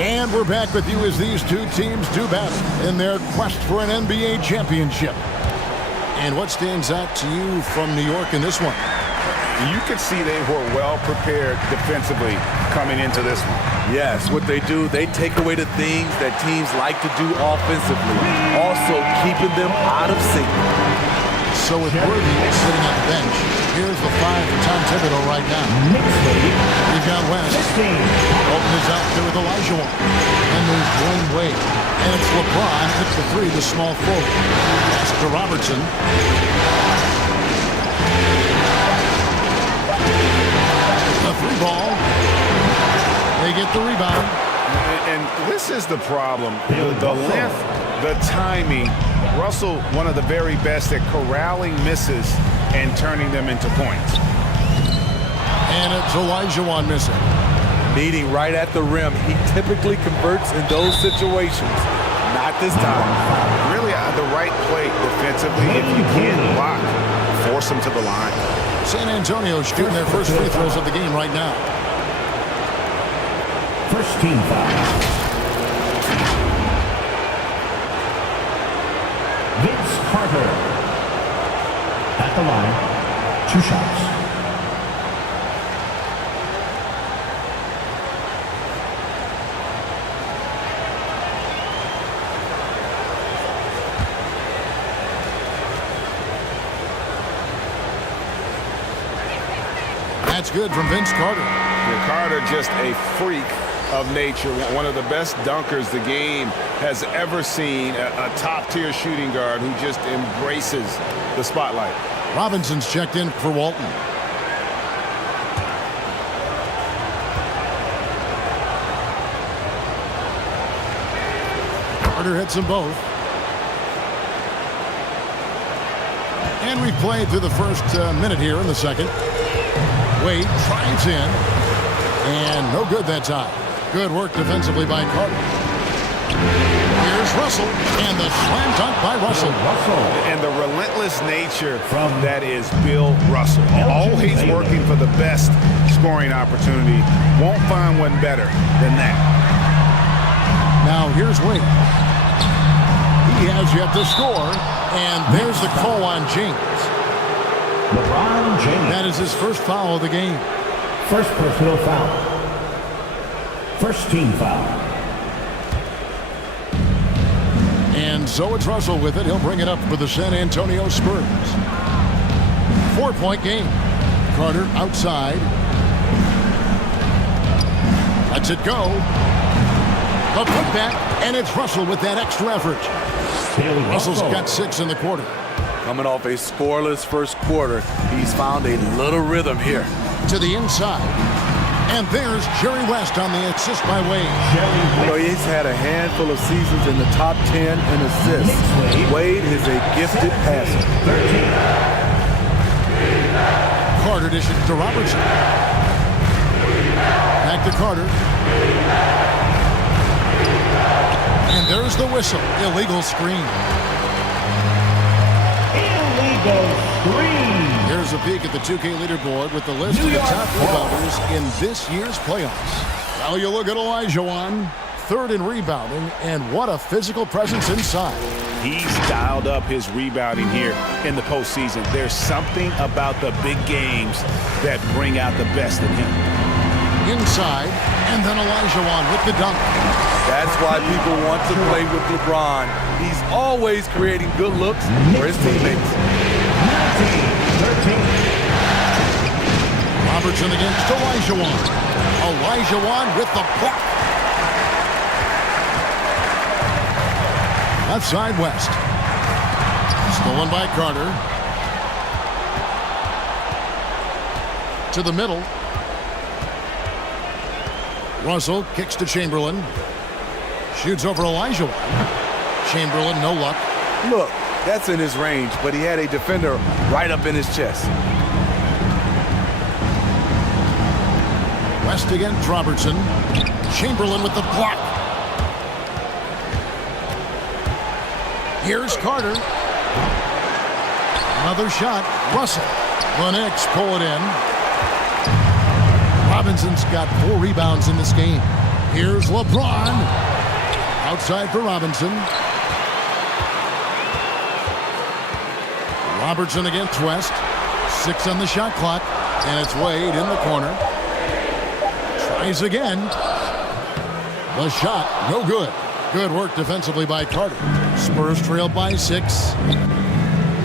And we're back with you as these two teams do battle in their quest for an NBA championship. And what stands out to you from New York in this one? You could see they were well prepared defensively coming into this one. Yes, what they do, they take away the things that teams like to do offensively, also keeping them out of sync. So with Worthy sitting on the bench, here's the 5 for Tom Thibodeau right now. We've got West. Bolton is out there with Olajuwon. And there's Dwayne Wade. And it's LeBron hits the 3, the small forward. Pass to Robertson. The 3 ball. They get the rebound. And this is the problem. The length, the timing. Russell, one of the very best at corralling misses and turning them into points. And it's Olajuwon missing. Meeting right at the rim. He typically converts in those situations. Not this time. Really the right play defensively. If you can't block, force them to the line. San Antonio shooting their first free throws of the game right now. First team foul. Vince Carter at the line. 2 shots. That's good from Vince Carter. Carter just a freak of nature, one of the best dunkers the game has ever seen, a top-tier shooting guard who just embraces the spotlight. Robinson's checked in for Walton. Carter hits them both. And we've played through the first minute here in the second. Wade drives in. And no good that time. Good work defensively by Carter. Here's Russell. And the slam dunk by Russell. And the relentless nature that is Bill Russell. Always working for the best scoring opportunity. Won't find one better than that. Now here's Wade. He has yet to score. And there's the call on James. LeBron James. That is his first foul of the game. First personal foul. First team foul. And so it's Russell with it. He'll bring it up for the San Antonio Spurs. 4-point game. Carter outside. Lets it go. The putback, and it's Russell with that extra effort. Russell's got 6 in the quarter. Coming off a scoreless first quarter, he's found a little rhythm here. To the inside. And there's Jerry West on the assist by Wade. You know, he's had a handful of seasons in the top 10 in assists. Wade is a gifted passer. Carter dishes to Robertson. Back to Carter. And there's the whistle. Illegal screen. Illegal screen. Here's a peek at the 2K leaderboard with the list of the top rebounders in this year's playoffs. Well, you look at Olajuwon, 3rd in rebounding, and what a physical presence inside. He's dialed up his rebounding here in the postseason. There's something about the big games that bring out the best in him. Inside, and then Olajuwon with the dunk. That's why people want to play with LeBron. He's always creating good looks for his teammates. 13. Robertson against Olajuwon. Olajuwon with the block. Outside West. Stolen by Carter. To the middle. Russell kicks to Chamberlain. Shoots over Olajuwon. Chamberlain, no luck. Look, that's in his range, but he had a defender right up in his chest. West against Robertson. Chamberlain with the block. Here's Carter. Another shot. Russell. The Knicks pull it in. Robinson's got 4 rebounds in this game. Here's LeBron. Outside for Robinson. Robertson against West. 6 on the shot clock. And it's Wade in the corner. Tries again. The shot, no good. Good work defensively by Carter. Spurs trailed by 6.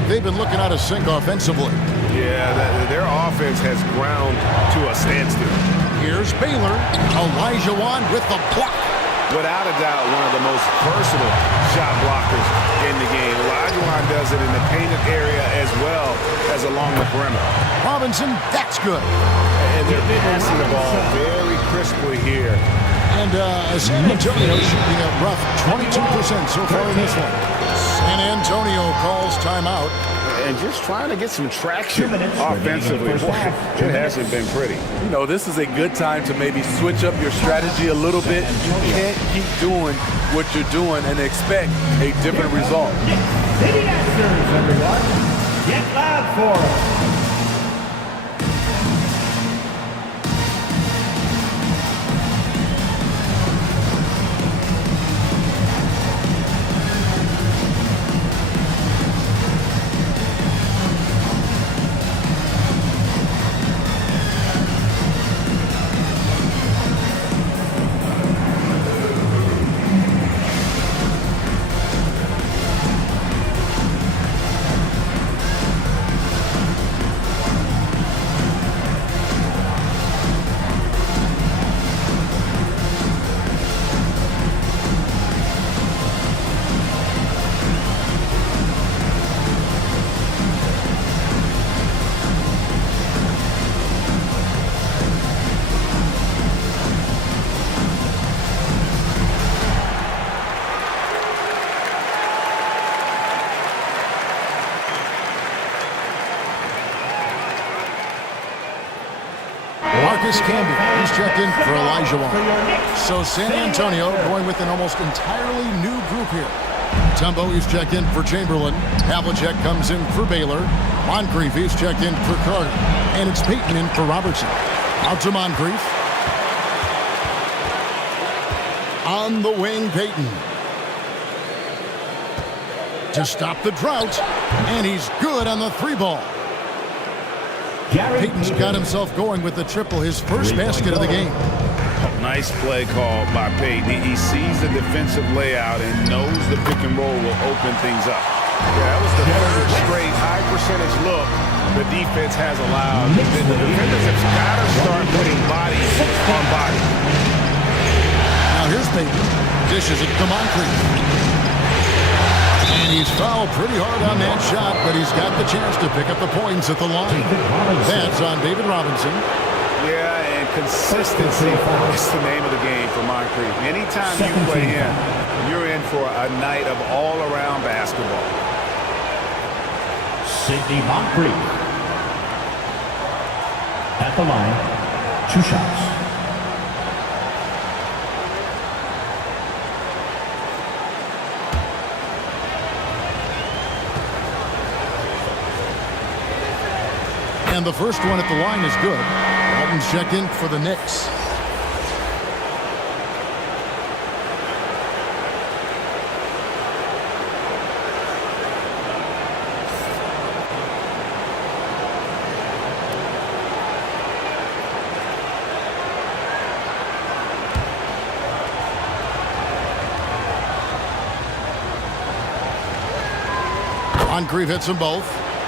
They've been looking out of sync offensively. Yeah, their offense has ground to a standstill. Here's Baylor. Olajuwon with the block. Without a doubt, one of the most versatile shot blockers in the game. Olajuwon does it in the painted area as well as along the perimeter. Robinson, that's good. And they're passing the ball very crisply here. And San Antonio shooting a rough 22% so far in this one. San Antonio calls timeout. And just trying to get some traction offensively. Boy, it hasn't been pretty. You know, this is a good time to maybe switch up your strategy a little bit. You can't keep doing what you're doing and expect a different result. City answers, everyone. Get loud for us. Marcus Camby, he's checked in for Elijah Wan. So San Antonio going with an almost entirely new group here. Tumbo, he's checked in for Chamberlain. Havlicek comes in for Baylor. Moncrief, he's checked in for Carter. And it's Payton in for Robertson. Out to Moncrief. On the wing, Payton. To stop the drought. And he's good on the 3-ball. Payton's got himself going with the triple, his first basket of the game. Nice play call by Payton. He sees the defensive layout and knows the pick and roll will open things up. Yeah, that was the third straight high percentage look the defense has allowed. The defenders have got to start putting body on body. Now here's Payton. Dishes it to Moncrief. And he's fouled pretty hard on that shot, but he's got the chance to pick up the points at the line. That's on David Robinson. Yeah, and consistency is the name of the game for Moncrief. Anytime you play him, you're in for a night of all-around basketball. Sidney Moncrief at the line, 2 shots. And the first one at the line is good. Walton's checked in for the Knicks. Moncrief hits them both.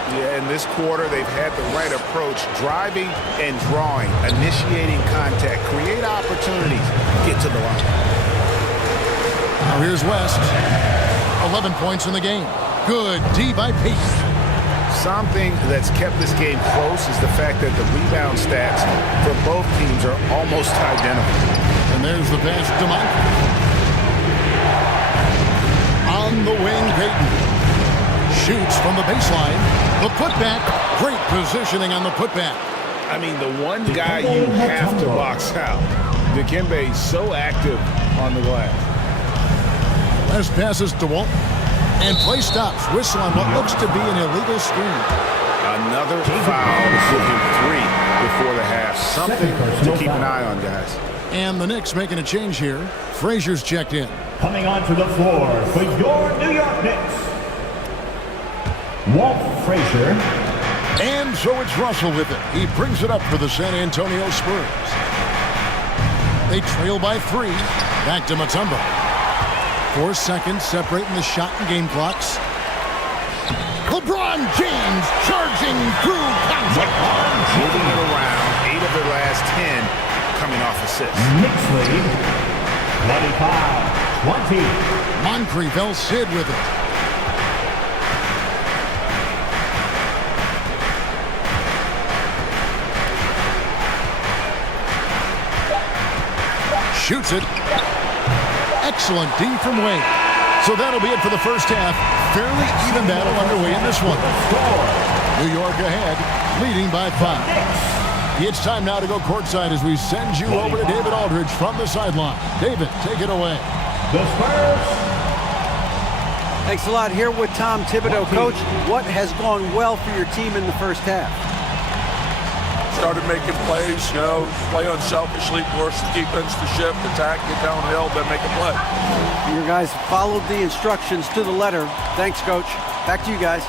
Yeah, in this quarter, they've had the right approach, driving and drawing, initiating contact, create opportunities, get to the line. Now here's West. 11 points in the game. Good D by Payton. Something that's kept this game close is the fact that the rebound stats for both teams are almost identical. And there's the pass to Moncrief. On the wing, Payton. Shoots from the baseline. The putback. Great positioning on the putback. I mean, the one guy you have to box out. Dikembe so active on the glass. Last passes to Walton. And play stops. Whistle on what looks to be an illegal screen. Another foul. Looking 3 before the half. Something to keep an eye on, guys. And the Knicks making a change here. Frazier's checked in. Coming onto the floor for your New York Knicks, Walt Frazier. And so it's Russell with it. He brings it up for the San Antonio Spurs. They trail by 3. Back to Mutombo. 4 seconds separating the shot and game clocks. LeBron James charging through contact. Moving it around. 8 of their last 10 coming off assists. Knicks lead 25-20. Moncrief El Cid with it. Shoots it. Excellent D from Wade. So that'll be it for the first half. Fairly even battle underway in this one. New York ahead, leading by 5. It's time now to go courtside as we send you over to David Aldridge from the sideline. David, take it away. The Spurs. Thanks a lot. Here with Tom Thibodeau. Coach, what has gone well for your team in the first half? Started making plays, play unselfishly, force the defense to shift, attack, get downhill, then make a play. Your guys followed the instructions to the letter. Thanks, Coach. Back to you guys.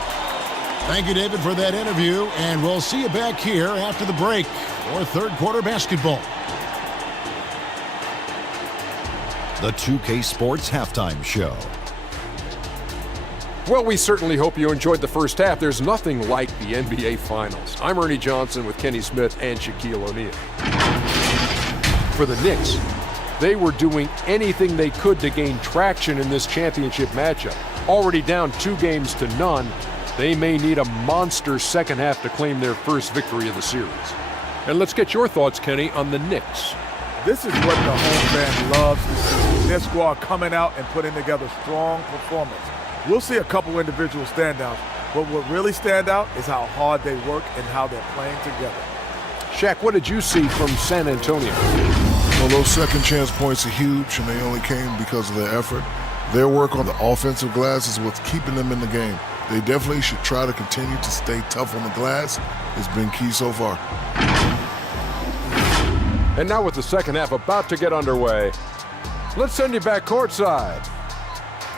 Thank you, David, for that interview, and we'll see you back here after the break for third quarter basketball. The 2K Sports Halftime Show. Well, we certainly hope you enjoyed the first half. There's nothing like the NBA Finals. I'm Ernie Johnson with Kenny Smith and Shaquille O'Neal. For the Knicks, they were doing anything they could to gain traction in this championship matchup. Already down 2-0, they may need a monster second half to claim their first victory of the series. And let's get your thoughts, Kenny, on the Knicks. This is what the home fan loves to see. Their squad coming out and putting together strong performance. We'll see a couple individual standouts, but what really stand out is how hard they work and how they're playing together. Shaq, what did you see from San Antonio? Well, those second chance points are huge, and they only came because of their effort. Their work on the offensive glass is what's keeping them in the game. They definitely should try to continue to stay tough on the glass. It's been key so far. And now with the second half about to get underway, let's send you back courtside.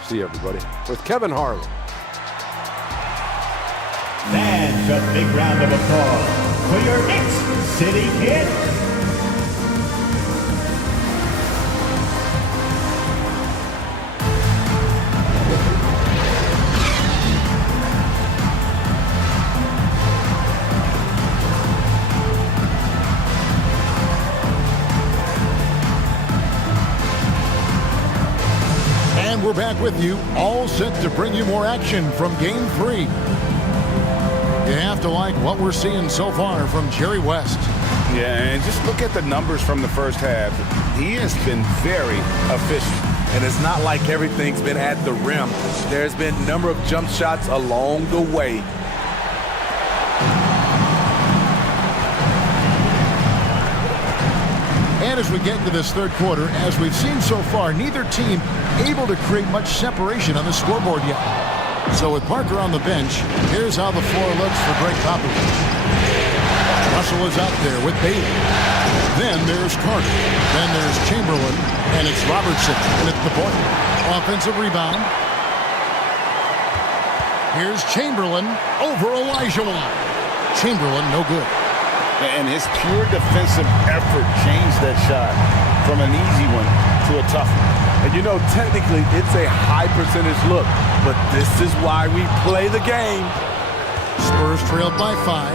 See everybody with Kevin Harlan. Fans, a big round of applause for your Knicks City Kid. And we're back with you, all set to bring you more action from Game 3. You have to like what we're seeing so far from Jerry West. Yeah, and just look at the numbers from the first half. He has been very efficient. And it's not like everything's been at the rim. There's been a number of jump shots along the way. And as we get into this third quarter, as we've seen so far, neither team able to create much separation on the scoreboard yet. So with Parker on the bench, here's how the floor looks for Greg Popovich. Russell is out there with Bailey. Then there's Carter. Then there's Chamberlain. And it's Robertson. And it's the point. Offensive rebound. Here's Chamberlain over Elijah Wan. Chamberlain, no good. And his pure defensive effort changed that shot from an easy one to a tough one. And you know, technically, it's a high percentage look, but this is why we play the game. Spurs trailed by 5.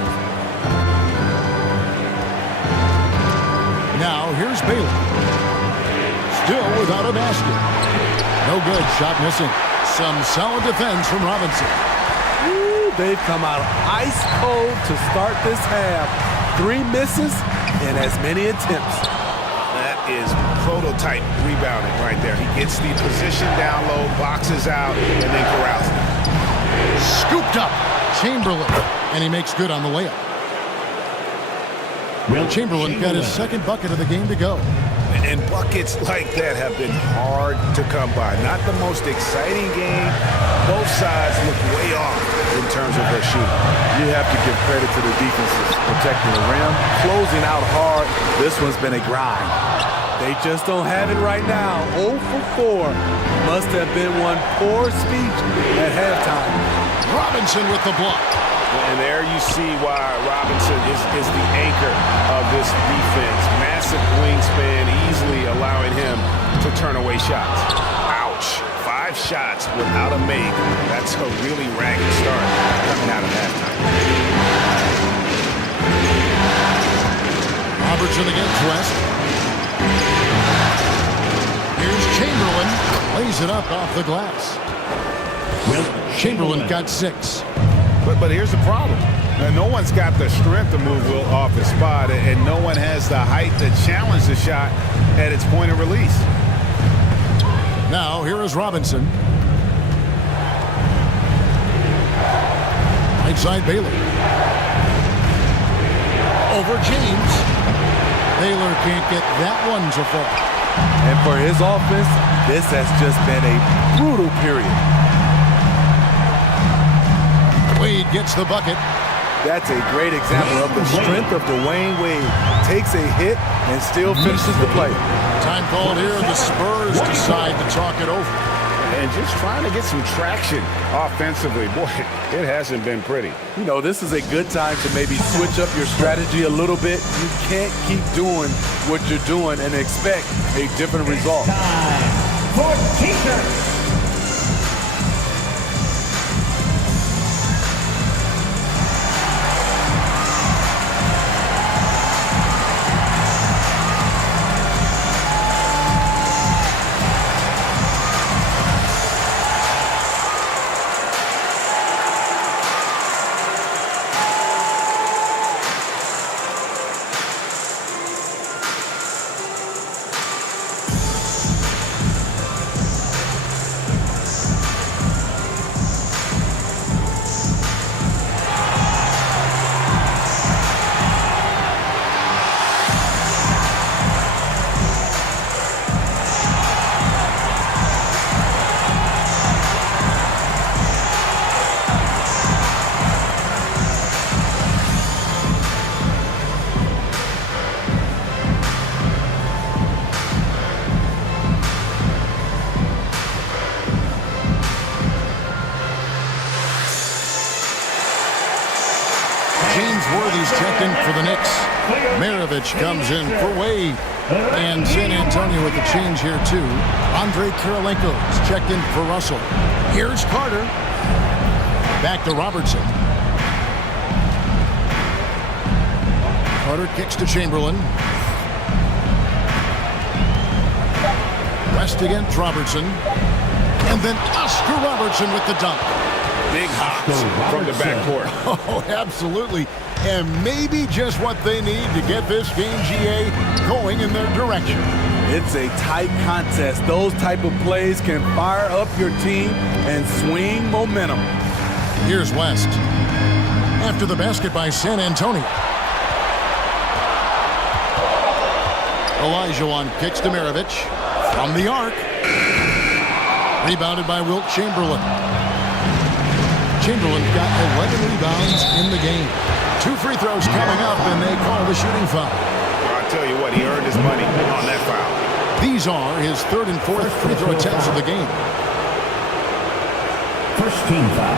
Now, here's Bailey. Still without a basket. No good, shot missing. Some solid defense from Robinson. Ooh, they've come out ice cold to start this half. 3 misses and as many attempts. That is prototype rebounding right there. He gets the position down low, boxes out, and then corrals it. Scooped up. Chamberlain. And he makes good on the layup. Chamberlain got his second bucket of the game to go. And buckets like that have been hard to come by. Not the most exciting game. Both sides look way off in terms of their shooting. You have to give credit to the defenses protecting the rim, closing out hard. This one's been a grind. They just don't have it right now. 0 for 4. Must have been one poor speech at halftime. Robinson with the block. And there you see why Robinson is the anchor of this defense. Massive wingspan, easily allowing him to turn away shots. Ouch. 5 shots without a make. That's a really ragged start coming out of halftime. Robertson against West. Here's Chamberlain. Lays it up off the glass. Chamberlain got 6. But here's the problem. No one's got the strength to move Will off his spot, and no one has the height to challenge the shot at its point of release. Now, here is Robinson. Right side, Baylor. Over James. Baylor can't get that one to fall. And for his offense, this has just been a brutal period. Wade gets the bucket. That's a great example of the strength of Dwayne Wade. Takes a hit and still finishes the play. Time called here. The Spurs decide to talk it over. And just trying to get some traction offensively. Boy, it hasn't been pretty. You know, this is a good time to maybe switch up your strategy a little bit. You can't keep doing what you're doing and expect a different result. Time for Tinker. James Worthy's checked in for the Knicks. Maravich comes in for Wade. And San Antonio with the change here, too. Andre Kirilenko's checked in for Russell. Here's Carter. Back to Robertson. Carter kicks to Chamberlain. West against Robertson. And then Oscar Robertson with the dunk. Big hops from the backcourt. Oh, absolutely. And maybe just what they need to get this game, GA, going in their direction. It's a tight contest. Those type of plays can fire up your team and swing momentum. Here's West. After the basket by San Antonio. Olajuwon kicks to Maravich. From the arc. Rebounded by Wilt Chamberlain. Chamberlain got 11 rebounds in the game. 2 free throws coming up, and they call the shooting foul. Well, I tell you what, he earned his money on that foul. These are his 3rd and 4th free throw attempts of the game. First team foul.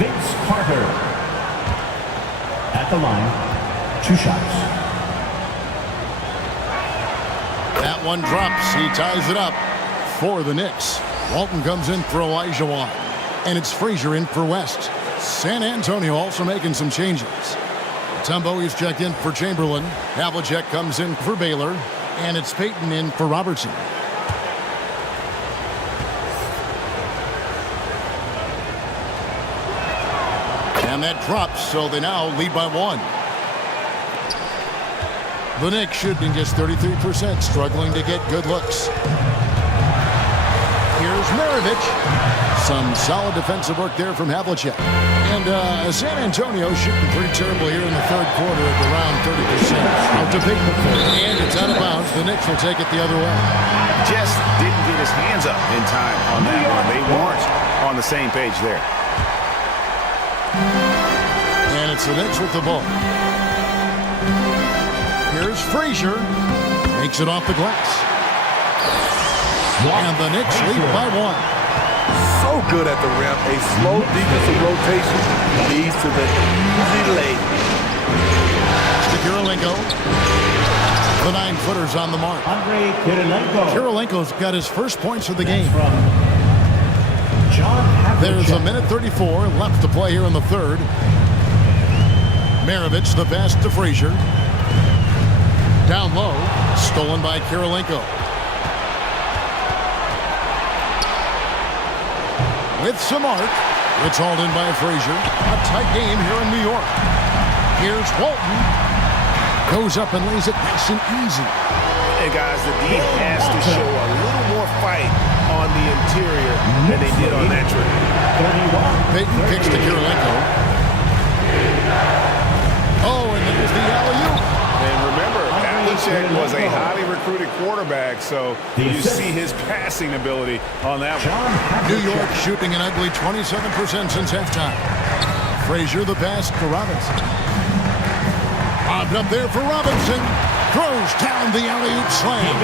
Vince Carter at the line. 2 shots. That one drops. He ties it up for the Knicks. Walton comes in for Olajuwon. And it's Frazier in for West. San Antonio also making some changes. Mutombo is checked in for Chamberlain. Havlicek comes in for Baylor. And it's Payton in for Robertson. And that drops, so they now lead by 1. The Knicks shooting just 33%, struggling to get good looks. Here's Maravich. Some solid defensive work there from Havlicek. And San Antonio shooting pretty terrible here in the 3rd quarter at around 30%. Out to Payton. And it's out of bounds. The Knicks will take it the other way. Just didn't get his hands up in time on that one. They weren't on the same page there. And it's the Knicks with the ball. Here's Frazier. Makes it off the glass. And the Knicks lead by 1. So good at the rim. A slow defensive rotation leads to the easy lay. To Kirilenko. The 9-footers on the mark. Andre Kirilenko. Kirilenko's got his first points of the game. John There's a minute 34 left to play here in the 3rd. Maravich, the pass to Frazier. Down low, stolen by Kirilenko. With some arc, it's hauled in by Frazier. A tight game here in New York. Here's Walton. Goes up and lays it nice and easy. Hey guys, the D has to show a little more fight on the interior than they did on that trip. Payton kicks to Kirilenko. Oh, and there's the alley-oop. And remember, Havlicek was a highly recruited quarterback, so you see his passing ability on that one. New York shooting an ugly 27% since halftime. Frazier the pass to Robinson. Lobbed up there for Robinson. Throws down the alley-oop slam.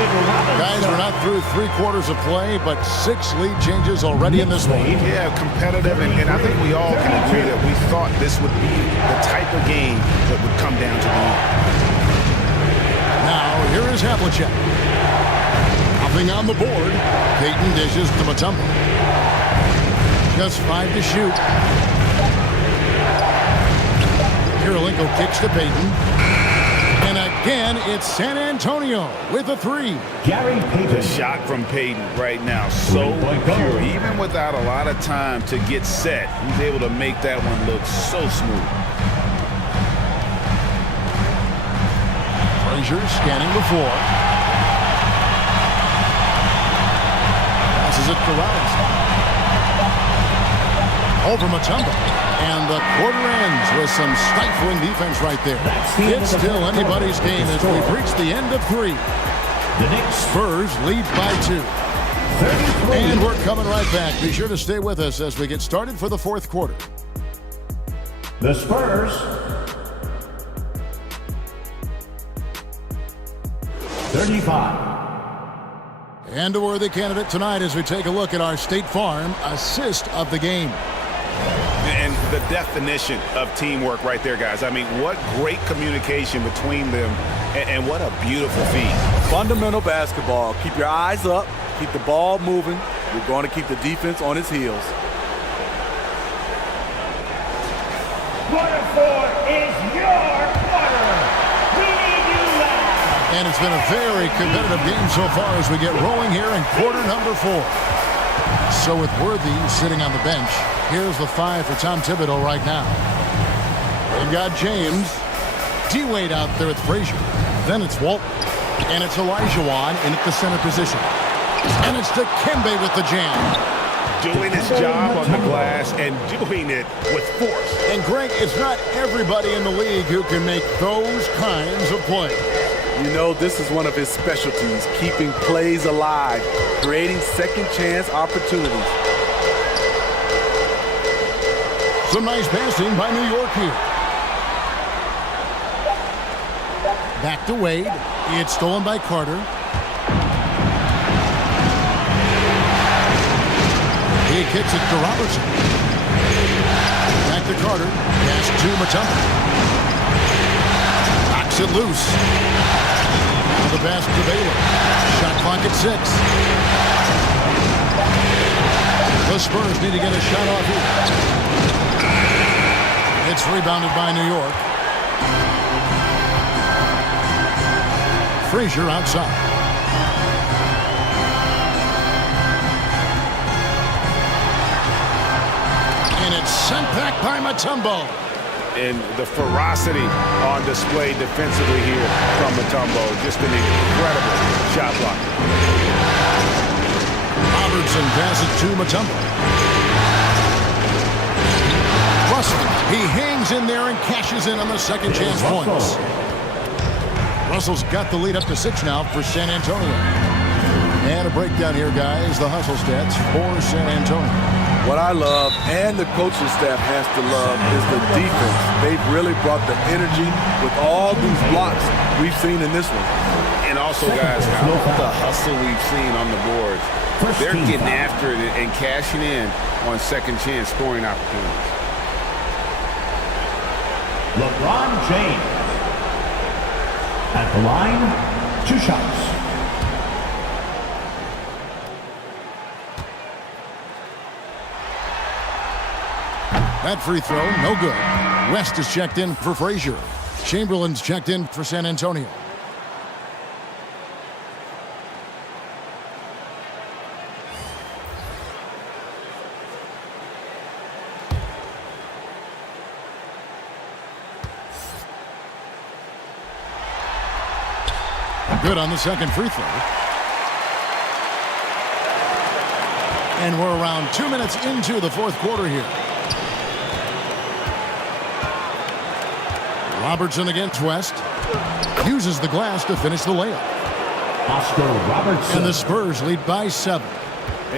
Guys, we're not through 3 quarters of play, but 6 lead changes already in this one. Yeah, competitive, and I think we all can agree that we thought this would be the type of game that would come down to the end. Now, here is Havlicek. Nothing on the board. Payton dishes to Mutombo. Just 5 to shoot. Kirilenko kicks to Payton. And again, it's San Antonio with a 3. Gary Payton. The shot from Payton right now, so pure. Even without a lot of time to get set, he's able to make that one look so smooth. Frazier scanning the floor. Passes it to Robinson. Over Mutombo. And the quarter ends with some stifling defense right there. It's still anybody's game as we've reached the end of 3. The Knicks. Spurs lead by 2. And we're coming right back. Be sure to stay with us as we get started for the 4th quarter. The Spurs. 35. And a worthy candidate tonight as we take a look at our State Farm assist of the game. And the definition of teamwork right there, guys. I mean, what great communication between them, and what a beautiful feat. Fundamental basketball. Keep your eyes up. Keep the ball moving. You're going to keep the defense on its heels. Quarter 4 is your quarter. We need you now. And it's been a very competitive game so far as we get rolling here in quarter number 4. So with Worthy sitting on the bench, here's the 5 for Tom Thibodeau right now. They've got James, D-Wade out there with Frazier. Then it's Walton. And it's Olajuwon in at the center position. And it's Dikembe with the jam. Doing his job on the glass and doing it with force. And Greg, it's not everybody in the league who can make those kinds of plays. You know, this is one of his specialties, keeping plays alive, creating second chance opportunities. Some nice passing by New York here. Back to Wade. It's stolen by Carter. He kicks it to Robertson. Back to Carter. Pass to Mutombo. Knocks it loose. Now the pass to Baylor. Shot clock at 6. The Spurs need to get a shot off here. It's rebounded by New York. Frazier outside. And it's sent back by Mutombo. And the ferocity on display defensively here from Mutombo. Just an incredible shot block. Robertson passes to Mutombo. Russell, he hangs in there and cashes in on the second chance points. Russell's got the lead up to 6 now for San Antonio. And a breakdown here, guys. The hustle stats for San Antonio. What I love, and the coaching staff has to love, is the defense. They've really brought the energy with all these blocks we've seen in this one. And also, guys, how about the hustle we've seen on the boards? They're getting after it and cashing in on second chance scoring opportunities. LeBron James. At the line, 2 shots. That free throw, no good. West is checked in for Frazier. Chamberlain's checked in for San Antonio. Good on the second free throw. And we're around 2 minutes into the fourth quarter here. Robertson against West. Uses the glass to finish the layup. Oscar Robertson. And the Spurs lead by 7.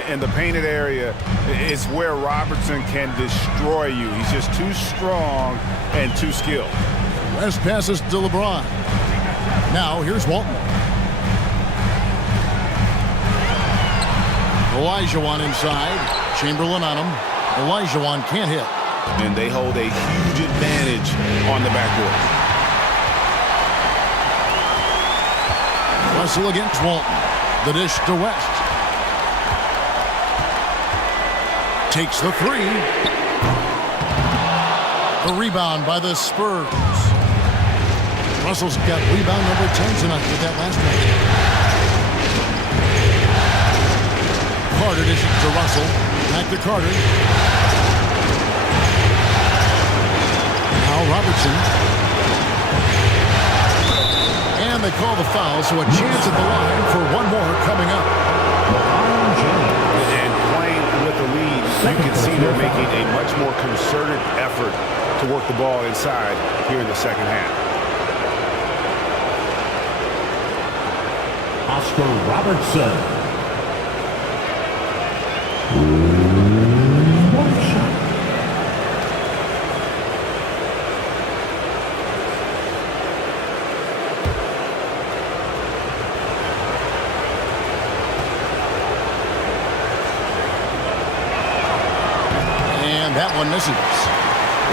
In the painted area is where Robertson can destroy you. He's just too strong and too skilled. West passes to LeBron. Now here's Walton. Olajuwon inside. Chamberlain on him. Olajuwon can't hit. And they hold a huge advantage on the backcourt. Russell against Walton. The dish to West. Takes the 3. The rebound by the Spurs. Russell's got rebound number 10 tonight with that last one. Carter dishes to Russell. Back to Carter. Now Robertson. And they call the foul, so a chance at the line for one more coming up. And playing with the lead, you can see they're making a much more concerted effort to work the ball inside here in the second half. Oscar Robertson. One shot. And that one misses.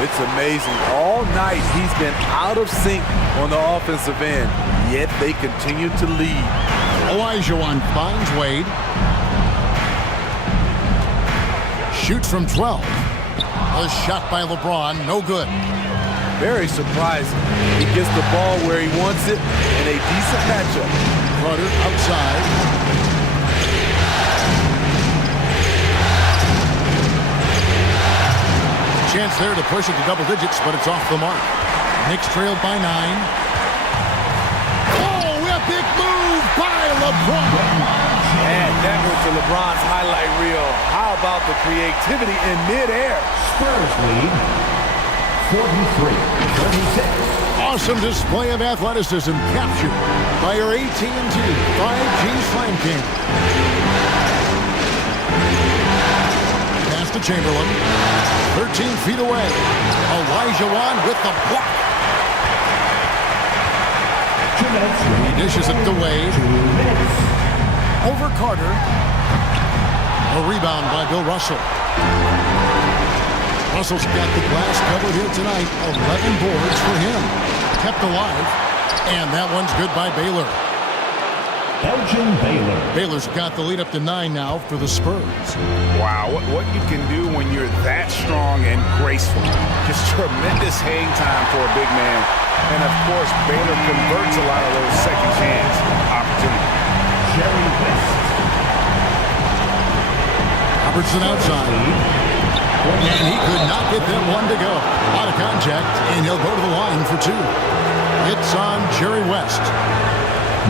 It's amazing. All night he's been out of sync on the offensive end, yet they continue to lead. Olajuwon finds Wade. Shoots from 12. A shot by LeBron, no good. Very surprising. He gets the ball where he wants it in a decent matchup. Carter outside. Chance there to push it to double digits, but it's off the mark. Knicks trailed by 9. Oh, a big move by LeBron. And that went to LeBron's highlight reel. How about the creativity in midair? Spurs lead 43-36. Awesome display of athleticism captured by your AT&T 5G Slam King. Pass to Chamberlain. 13 feet away. Olajuwon with the block. 2 minutes. He dishes it to Wade. 2 minutes. Over Carter. A rebound by Bill Russell. Russell's got the glass covered here tonight. 11 boards for him. Kept alive. And that one's good by Baylor. Elgin Baylor. Baylor's got the lead up to 9 now for the Spurs. Wow, what you can do when you're that strong and graceful. Just tremendous hang time for a big man. And of course, Baylor converts a lot of those second chance opportunities. Jerry West. Robertson outside. And he could not get that one to go. Out of contact, and he'll go to the line for 2. It's on Jerry West.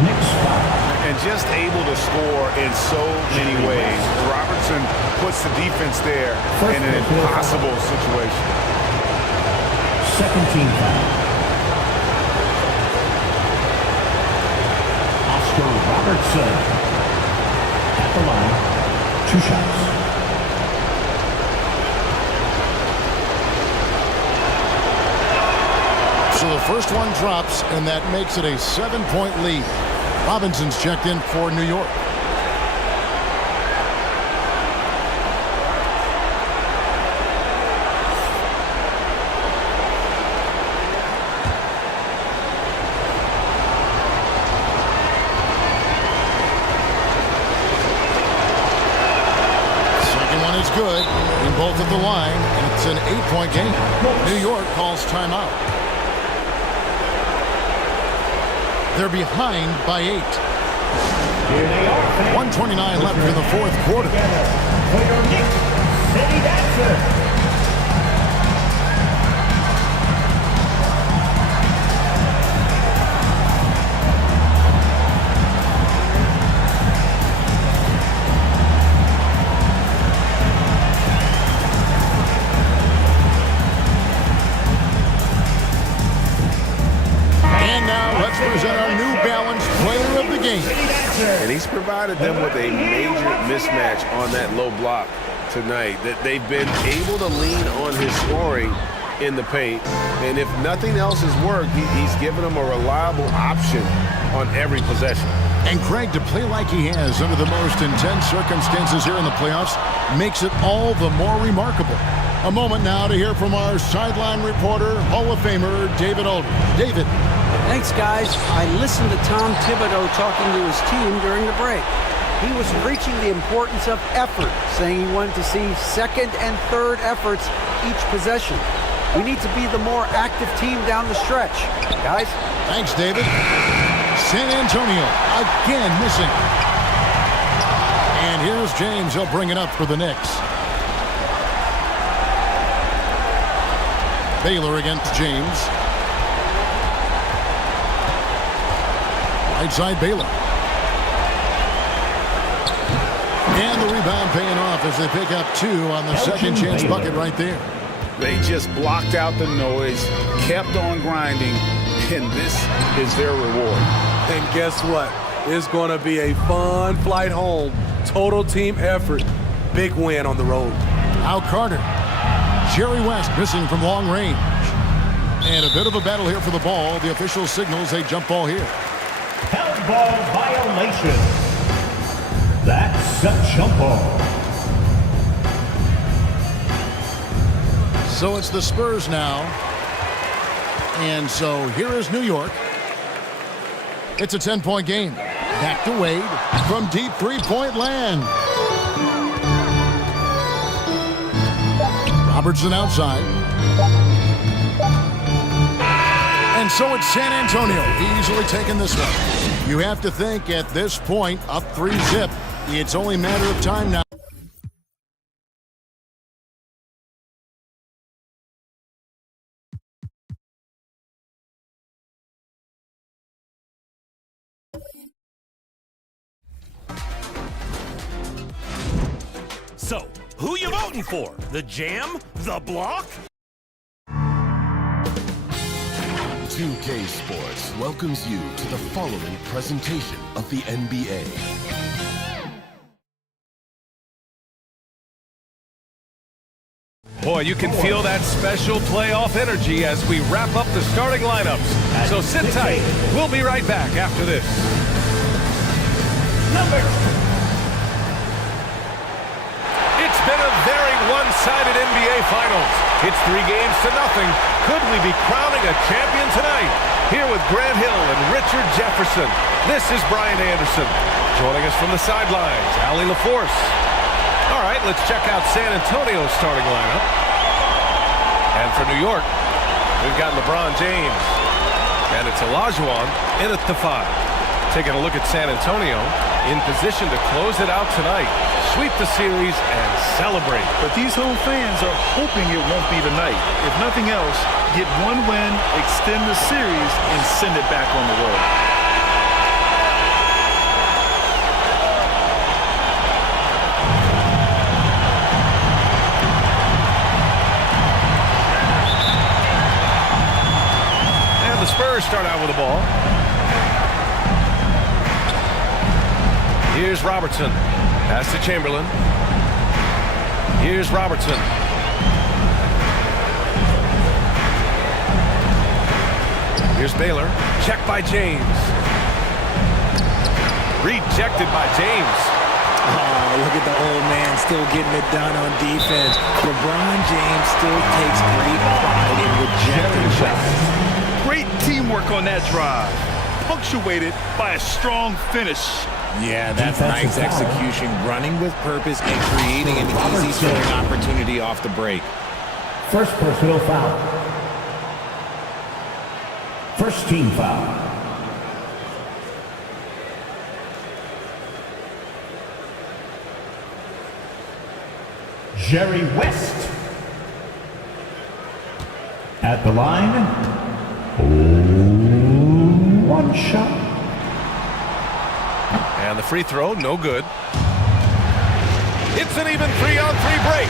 Knicks foul. And just able to score in so many ways. Robertson puts the defense there in an impossible situation. Second team foul. Oscar Robertson at the line. 2 shots. So the first one drops, and that makes it a 7-point lead. Robinson's checked in for New York. Second one is good, and both at the line, and it's an 8-point game. New York calls timeout. They're behind by 8. Here they are. 1:29 left in the fourth quarter. For your Knicks City Dancer. Present our New Balance player of the game. And he's provided them with a major mismatch on that low block tonight. That they've been able to lean on his scoring in the paint. And if nothing else has worked, he's given them a reliable option on every possession. And Craig, to play like he has under the most intense circumstances here in the playoffs makes it all the more remarkable. A moment now to hear from our sideline reporter, Hall of Famer David Aldridge. David. Thanks, guys. I listened to Tom Thibodeau talking to his team during the break. He was preaching the importance of effort, saying he wanted to see second and third efforts each possession. We need to be the more active team down the stretch. Guys? Thanks, David. San Antonio again missing. And here's James. He'll bring it up for the Knicks. Baylor against James. Right side Baylor. And the rebound paying off as they pick up 2 on the second chance bucket right there. They just blocked out the noise, kept on grinding, and this is their reward. And guess what? It's going to be a fun flight home. Total team effort. Big win on the road. Now Carter. Jerry West missing from long range. And a bit of a battle here for the ball. The official signals a jump ball here. Held ball violation. That's a jump ball. So it's the Spurs now. And so here is New York. It's a 10-point game. Back to Wade from deep three-point land. Robertson outside. And so it's San Antonio easily taking this one. You have to think at this point, up 3-zip, it's only a matter of time now. So, who you voting for? The Jam? The Block? 2K Sports welcomes you to the following presentation of the NBA. Boy, you can feel that special playoff energy as we wrap up the starting lineups. So sit tight. We'll be right back after this. It's been a very one-sided NBA Finals. It's 3-0. Could we be crowning a champion tonight? Here with Grant Hill and Richard Jefferson, this is Brian Anderson. Joining us from the sidelines, Allie LaForce. All right, let's check out San Antonio's starting lineup. And for New York, we've got LeBron James. And it's Olajuwon in at the 5. Taking a look at San Antonio, in position to close it out tonight, sweep the series, and celebrate. But these home fans are hoping it won't be tonight. If nothing else, get one win, extend the series, and send it back on the road. And the Spurs start out with the ball. Here's Robertson. Pass to Chamberlain. Here's Robertson. Here's Baylor. Check by James. Rejected by James. Oh, look at the old man still getting it done on defense. LeBron James still takes great pride in rejecting shots. Great teamwork on that drive, punctuated by a strong finish. Yeah, that's nice execution, running with purpose and creating an easy scoring opportunity off the break. First personal foul. First team foul. Jerry West at the line. One shot. And the free throw, no good. It's an even 3-on-3 break.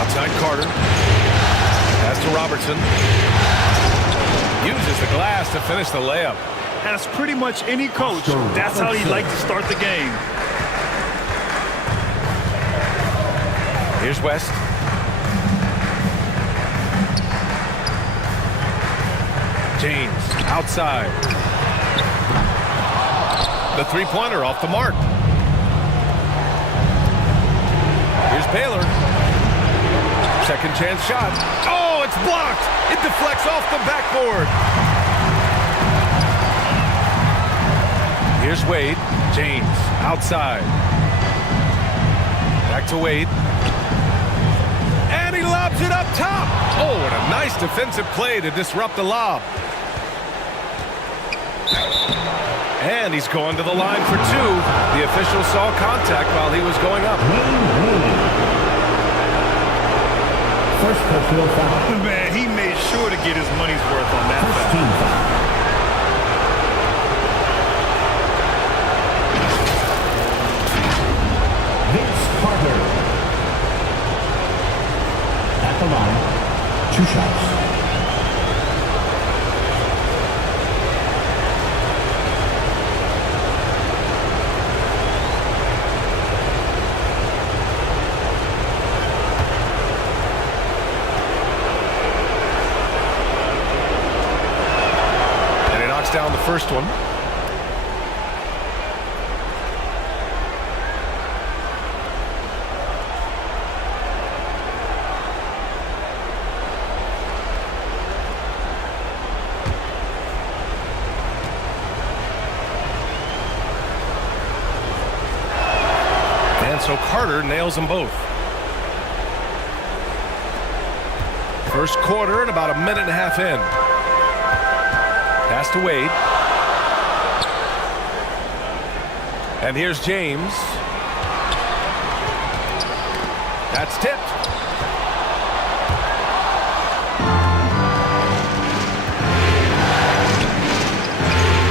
Outside Carter. Pass to Robertson. Uses the glass to finish the layup. As pretty much any coach, that's how he'd like to start the game. Here's West. James outside. The three-pointer off the mark. Here's Baylor. Second chance shot. Oh, it's blocked. It deflects off the backboard. Here's Wade. James outside. Back to Wade. And he lobs it up top. Oh, what a nice defensive play to disrupt the lob. And he's going to the line for 2. The official saw contact while he was going up. First personal foul. Man, he made sure to get his money's worth on that First team foul. Vince Carter at the line. 2 shots. Down the first one. and so Carter nails them both. First quarter and about a minute and a half in. Pass to Wade. And here's James. That's tipped.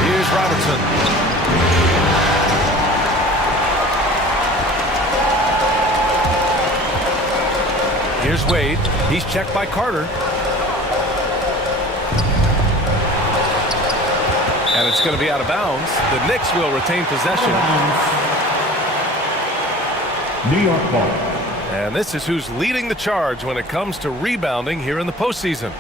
Here's Robertson. Here's Wade. He's checked by Carter. And it's going to be out of bounds. The Knicks will retain possession. New York ball. And this is who's leading the charge when it comes to rebounding here in the postseason.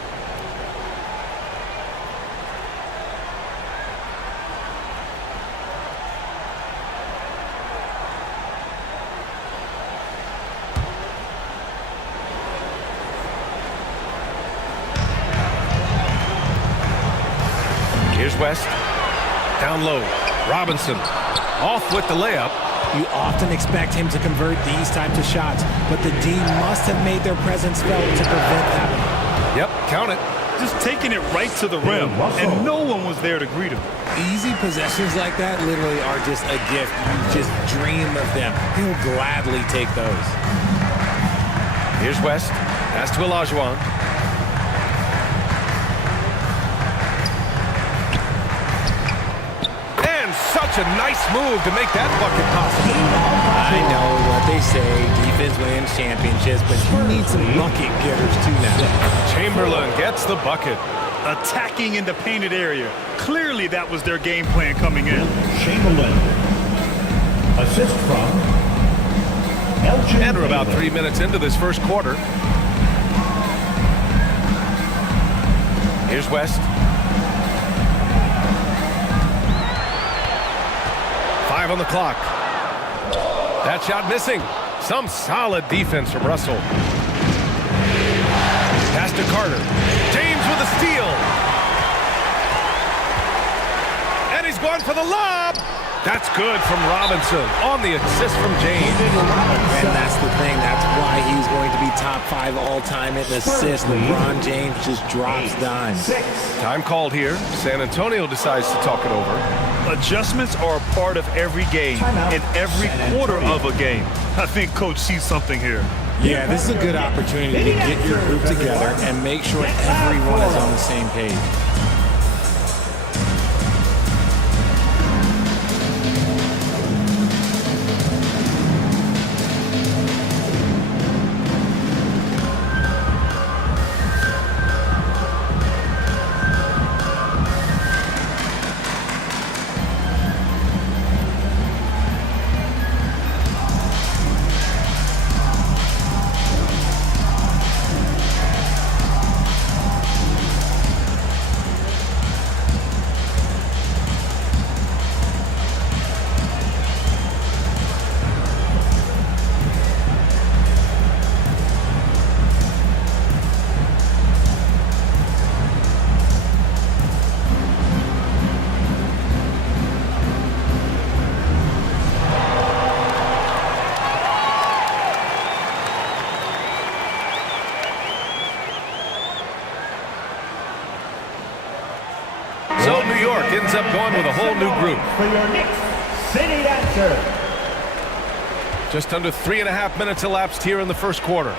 Here's West. Down low. Robinson off with the layup. You often expect him to convert these types of shots, but the D must have made their presence felt to prevent that. Yep, count it. Just taking it right to the rim, and no one was there to greet him. Easy possessions like that literally are just a gift. You just dream of them. He'll gladly take those. Here's West. Pass to Olajuwon. Such a nice move to make that bucket possible. I know what they say, defense wins championships, but you need some bucket getters too now. Chamberlain gets the bucket. Attacking in the painted area. Clearly that was their game plan coming in. Chamberlain. Assist from Elgin. And we're about 3 minutes into this first quarter. Here's West. 5 on the clock. That shot missing. Some solid defense from Russell. Pass to Carter. James with a steal. And he's going for the lob. That's good from Robinson on the assist from James. And that's the thing. That's why he's going to be top 5 all-time in assists. LeBron James just drops dimes. Time called here. San Antonio decides to talk it over. Adjustments are a part of every game and every quarter of a game. I think Coach sees something here. Yeah, this is a good opportunity to get your group together and make sure everyone is on the same page. So New York ends up going with a whole new group. For your Knicks City Dancer. Just under 3.5 minutes elapsed here in the first quarter.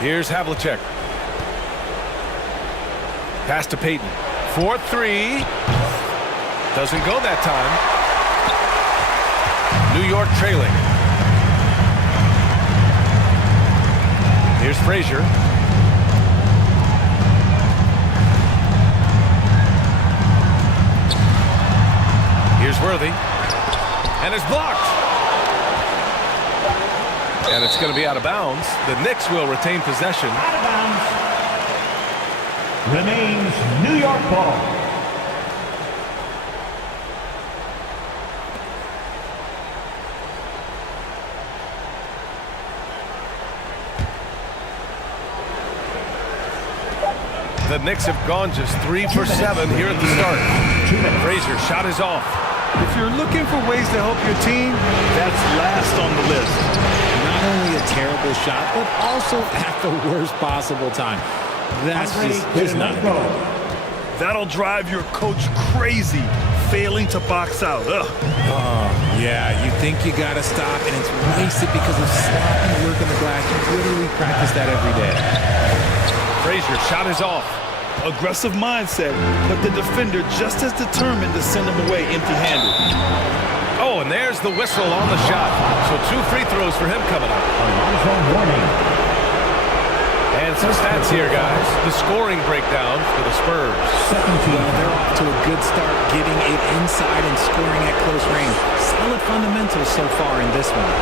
Here's Havlicek. Pass to Payton. 4-3. Doesn't go that time. New York trailing. Here's Frazier. Here's Worthy. And it's blocked. And it's going to be out of bounds. The Knicks will retain possession. Out of bounds. Remains New York ball. The Knicks have gone just 3 for 7 here at the start. Frazier shot is off. If you're looking for ways to help your team, that's last on the list. Not only a terrible shot, but also at the worst possible time. That's just not good. That'll drive your coach crazy, failing to box out. Ugh. Oh, yeah, you think you got to stop, and it's wasted because of sloppy work on the glass. You literally practice that every day. Frazier, shot is off. Aggressive mindset, but the defender just as determined to send him away empty-handed. Oh, and there's the whistle on the shot. So 2 free throws for him coming up. And some stats here, guys. The scoring breakdown for the Spurs. Well, they're off to a good start, getting it inside and scoring at close range. Solid fundamentals so far in this one.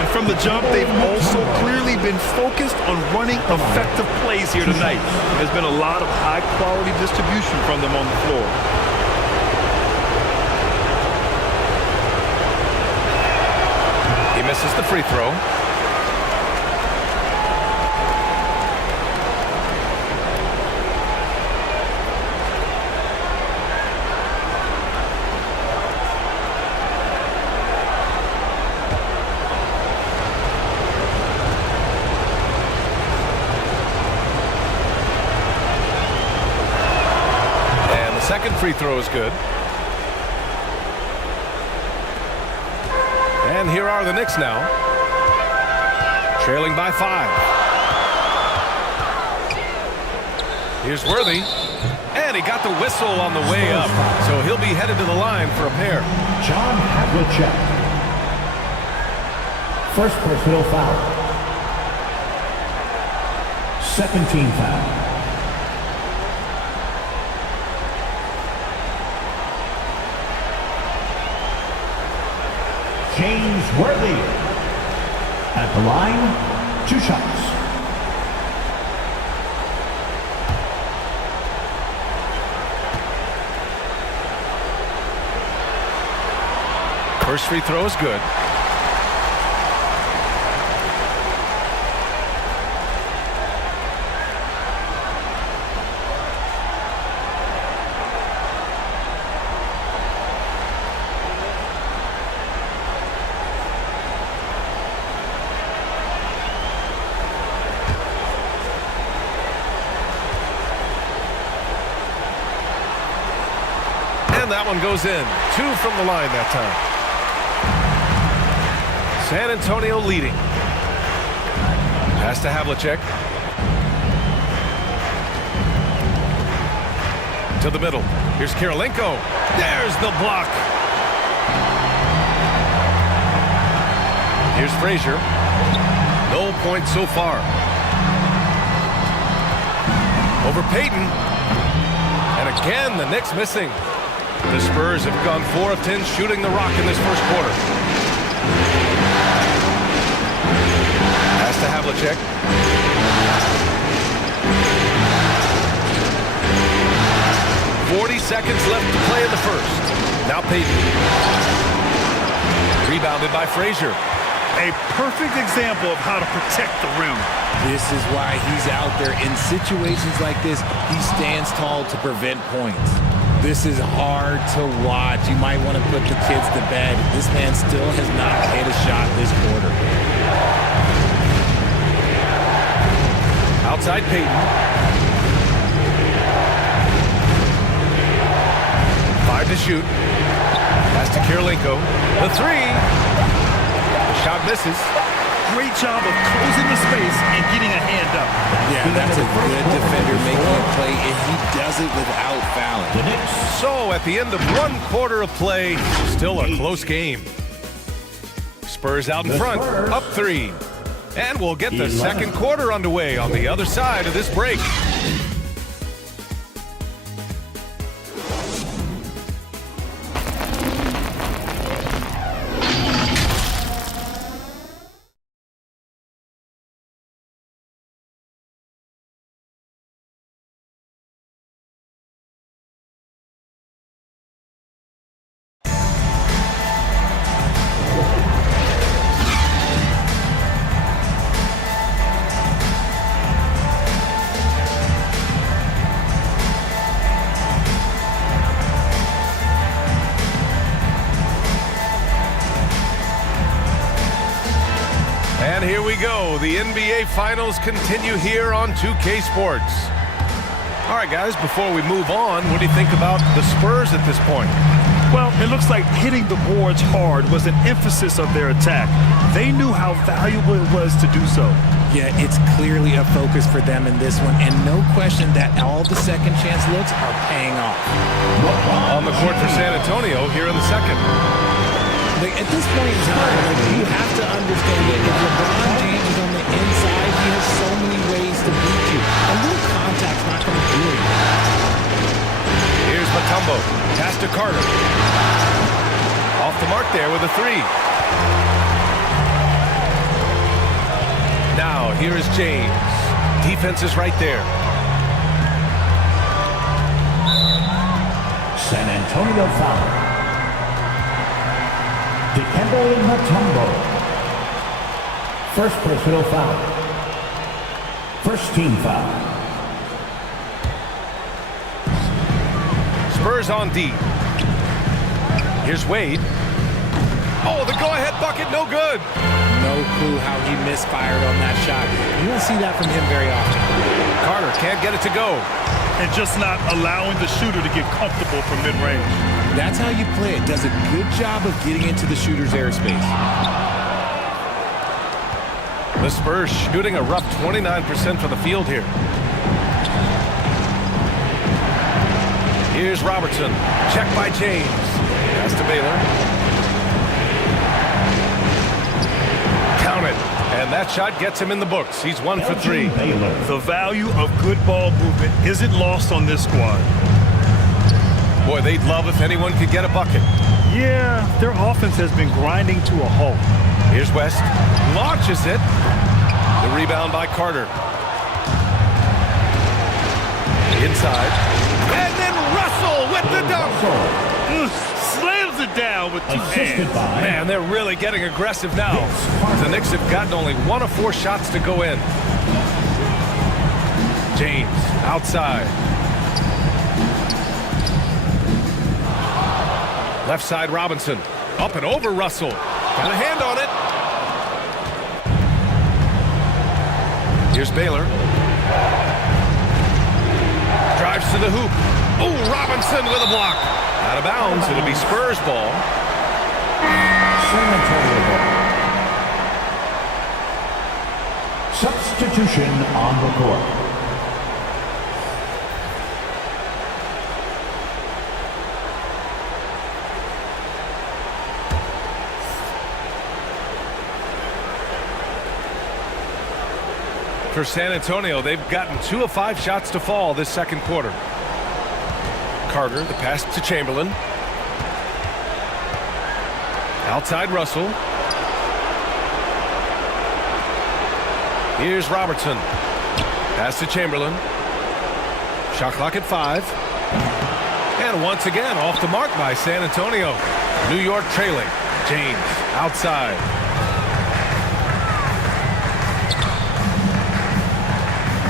And from the jump, they've also clearly been focused on running effective plays here tonight. There's been a lot of high-quality distribution from them on the floor. He misses the free throw. Second free throw is good. And here are the Knicks now, trailing by 5. Here's Worthy, and he got the whistle on the way up, so he'll be headed to the line for a pair. John Havlicek. First personal foul. Second team foul. James Worthy at the line, 2 shots. First free throw is good. That one goes in. 2 from the line that time. San Antonio leading. Pass to Havlicek. To the middle. Here's Kirilenko. There's the block. Here's Frazier. No points so far. Over Payton. And again, the Knicks missing. The Spurs have gone 4 of 10 shooting the rock in this first quarter. Pass to Havlicek. Seconds left to play in the first. Now Payton. Rebounded by Frazier. A perfect example of how to protect the rim. This is why he's out there. In situations like this, he stands tall to prevent points. This is hard to watch. You might want to put the kids to bed. This man still has not hit a shot this quarter. Outside Payton. 5 to shoot. Pass to Kirilenko. The 3. The shot misses. Great job of closing the space and getting a hand up. Yeah, that's a good defender making a play, and he does it without fouling. So at the end of 1 quarter of play, still a close game. Spurs out in front, up 3. And we'll get the second quarter underway on the other side of this break. And here we go. The NBA Finals continue here on 2K Sports. All right, guys, before we move on, what do you think about the Spurs at this point? Well, it looks like hitting the boards hard was an emphasis of their attack. They knew how valuable it was to do so. Yeah, it's clearly a focus for them in this one, and no question that all the second chance looks are paying off. On the court for San Antonio here in the second. Like, at this point in time, you have to understand that if LeBron James is on the inside, he has so many ways to beat you. A little contact's not going to do it. Here's Mutombo. Pass to Carter. Off the mark there with a three. Now, here is James. Defense is right there. San Antonio foul. Dikembe Mutombo. First personal foul. First team foul. Spurs on D. Here's Wade. Oh, the go-ahead bucket, no good. No clue how he misfired on that shot. You don't see that from him very often. Carter can't get it to go. And just not allowing the shooter to get comfortable from mid-range. That's how you play it. Does a good job of getting into the shooter's airspace. The Spurs shooting a rough 29% from the field here. Here's Robertson. Check by James. Pass to Baylor. Count it. And that shot gets him in the books. He's 1 for 3. The value of good ball movement isn't lost on this squad. Boy, they'd love if anyone could get a bucket. Yeah, their offense has been grinding to a halt. Here's West. Launches it. The rebound by Carter. Inside. And then Russell with the dunk. Slams it down with 2 hands. Man, they're really getting aggressive now. The Knicks have gotten only 1 of 4 shots to go in. James outside. Left side Robinson. Up and over Russell. Got a hand on it. Here's Baylor. Drives to the hoop. Oh, Robinson with a block. Out of bounds. It'll be Spurs ball. San Antonio ball. Substitution on the court. For San Antonio, they've gotten 2 of 5 shots to fall this second quarter. Carter, the pass to Chamberlain. Outside Russell. Here's Robertson. Pass to Chamberlain. Shot clock at 5. And once again, off the mark by San Antonio. New York trailing. James outside.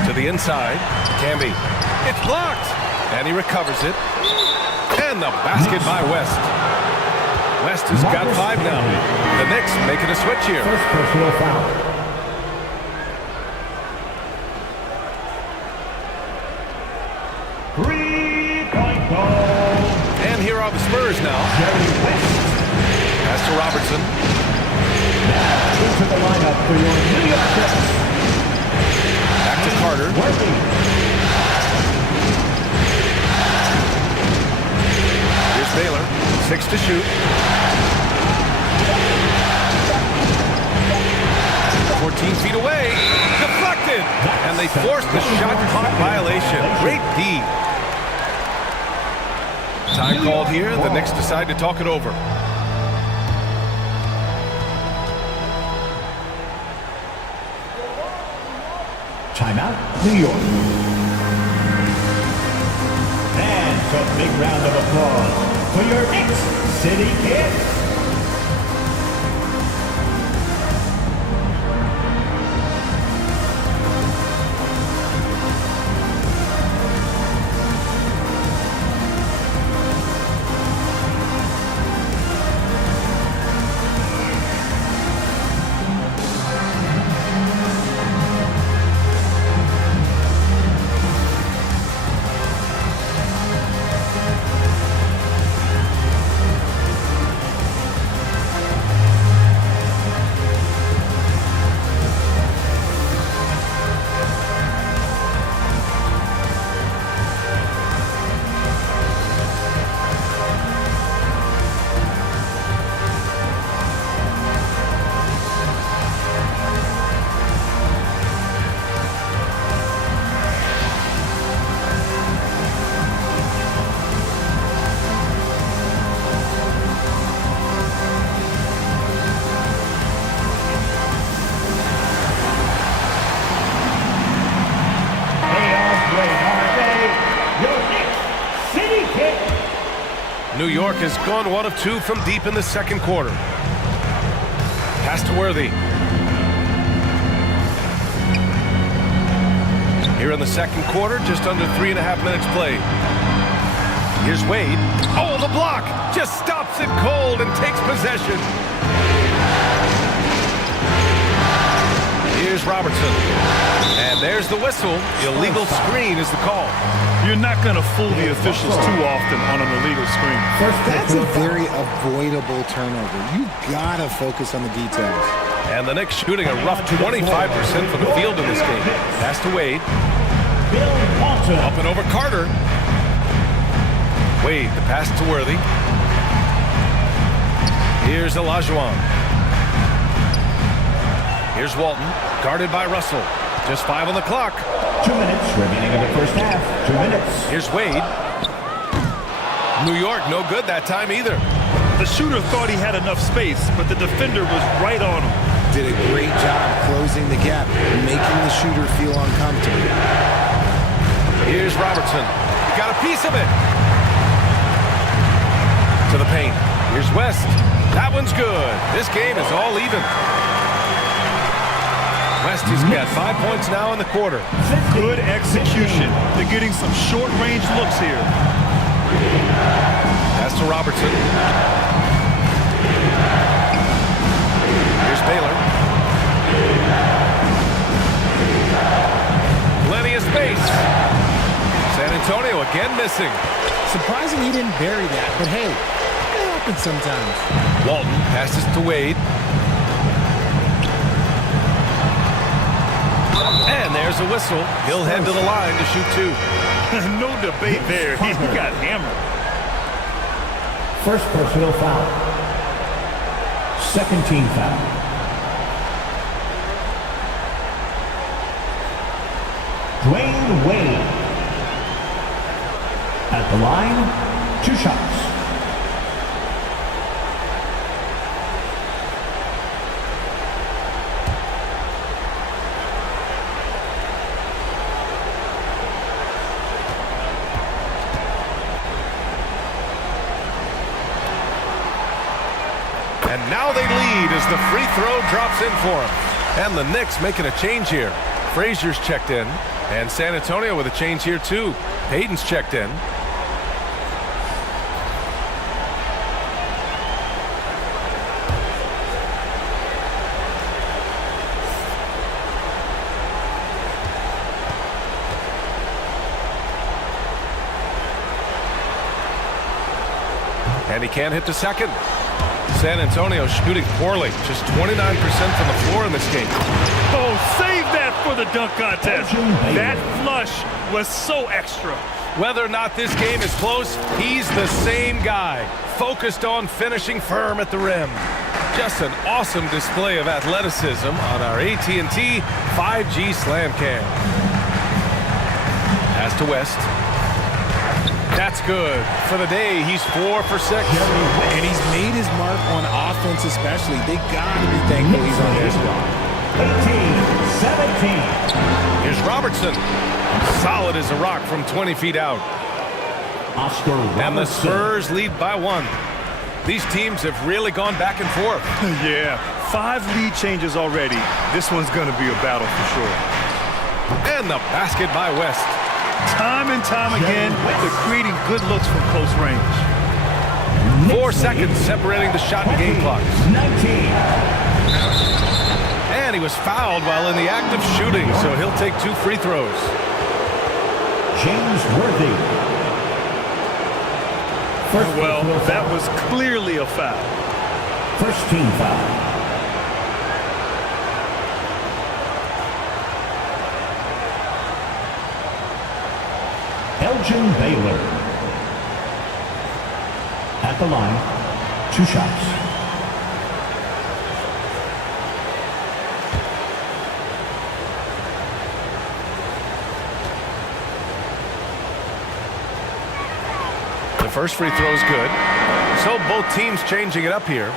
To the inside. Camby. It's blocked. And he recovers it. And the basket by West. West has got 5 now. The Knicks making a switch here. First personal foul. Three-point goal. And here are the Spurs now. Pass to Robertson. Now into the lineup for your New York Knicks. Back to Carter. Here's Baylor. 6 to shoot. 14 feet away. Deflected. And they forced the shot clock violation. Great D. Time called here. The Knicks decide to talk it over. Timeout, New York. And a big round of applause for your Knicks City Kids. York has gone 1 of 2 from deep in the second quarter. Pass to Worthy. Here in the second quarter, just under 3.5 minutes played. Here's Wade. Oh, the block! Just stops it cold and takes possession. Here's Robertson. And there's the whistle. Illegal screen is the call. You're not going to fool the officials too often on an illegal screen. That's a very avoidable turnover. You got to focus on the details. And the Knicks shooting a rough 25% from the field in this game. Pass to Wade. Up and over Carter. Wade, the pass to Worthy. Here's Olajuwon. Here's Walton, guarded by Russell. Just 5 on the clock. 2 minutes remaining in the first half. 2 minutes. Here's Wade. New York, no good that time either. The shooter thought he had enough space, but the defender was right on him. Did a great job closing the gap, making the shooter feel uncomfortable. Here's Robertson. He got a piece of it. To the paint. Here's West. That one's good. This game is all even. West has got 5 points now in the quarter. Good execution. They're getting some short-range looks here. Pass to Robertson. Here's Baylor. Plenty of space. San Antonio again missing. Surprising he didn't bury that, but hey, it happens sometimes. Walton passes to Wade. And there's a whistle. He'll head to the line to shoot 2. No debate there. He got hammered. First personal foul. Second team foul. Dwayne Wade. At the line, 2 shots. And now they lead as the free throw drops in for them. And the Knicks making a change here. Frazier's checked in. And San Antonio with a change here too. Payton's checked in. And he can't hit the second. San Antonio shooting poorly. Just 29% from the floor in this game. Oh, save that for the dunk contest. That flush was so extra. Whether or not this game is close, he's the same guy. Focused on finishing firm at the rim. Just an awesome display of athleticism on our AT&T 5G Slam Cam. Pass to West. That's good. For the day, he's 4 for 6. And he's made his mark on offense especially. They got to be thankful he's on their squad. 18-17. Here's Robertson. Solid as a rock from 20 feet out. Oscar Robertson. And the Spurs lead by 1. These teams have really gone back and forth. Yeah, 5 lead changes already. This one's going to be a battle for sure. And the basket by West. Time and time again, they're creating good looks from close range. 4 seconds separating the shot and game clock. 19. And he was fouled while in the act of shooting, so he'll take 2 free throws. James Worthy. Well, that was clearly a foul. First team foul. Elgin Baylor. At the line, 2 shots. The first free throw is good. So both teams changing it up here.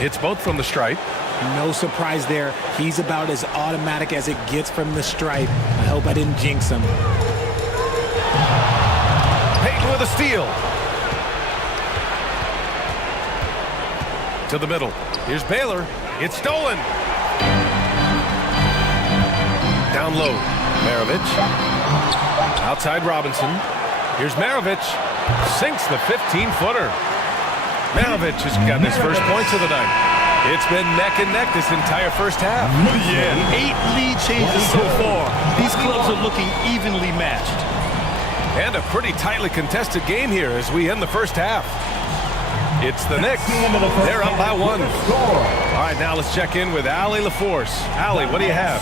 It's both from the stripe. No surprise there. He's about as automatic as it gets from the stripe. I hope I didn't jinx him. Payton with a steal. To the middle. Here's Baylor. It's stolen. Down low. Maravich. Outside Robinson. Here's Maravich. Sinks the 15-footer. Maravich has gotten his first points of the night. It's been neck and neck this entire first half. Yeah, 8 lead changes so far. These clubs are looking evenly matched. And a pretty tightly contested game here as we end the first half. It's the Knicks. They're up by 1. All right, now let's check in with Allie LaForce. Allie, what do you have?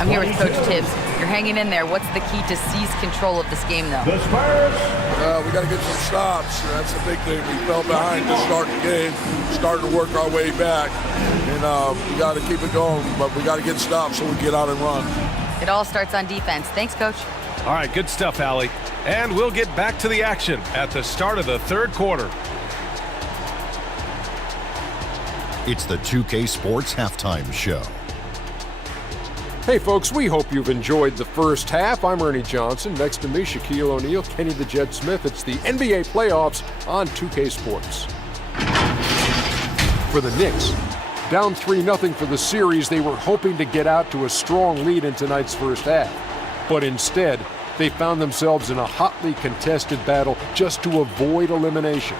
I'm here with Coach Tibbs. You're hanging in there. What's the key to seize control of this game, though? The Spurs. We got to get some stops. That's the big thing. We fell behind to start the game, starting to work our way back, and we got to keep it going. But we got to get stops so we get out and run. It all starts on defense. Thanks, Coach. All right, good stuff, Allie. And we'll get back to the action at the start of the third quarter. It's the 2K Sports Halftime Show. Hey folks, we hope you've enjoyed the first half. I'm Ernie Johnson. Next to me, Shaquille O'Neal, Kenny the Jet Smith. It's the NBA playoffs on 2K Sports. For the Knicks, down 3-0 for the series, they were hoping to get out to a strong lead in tonight's first half. But instead, they found themselves in a hotly contested battle just to avoid elimination.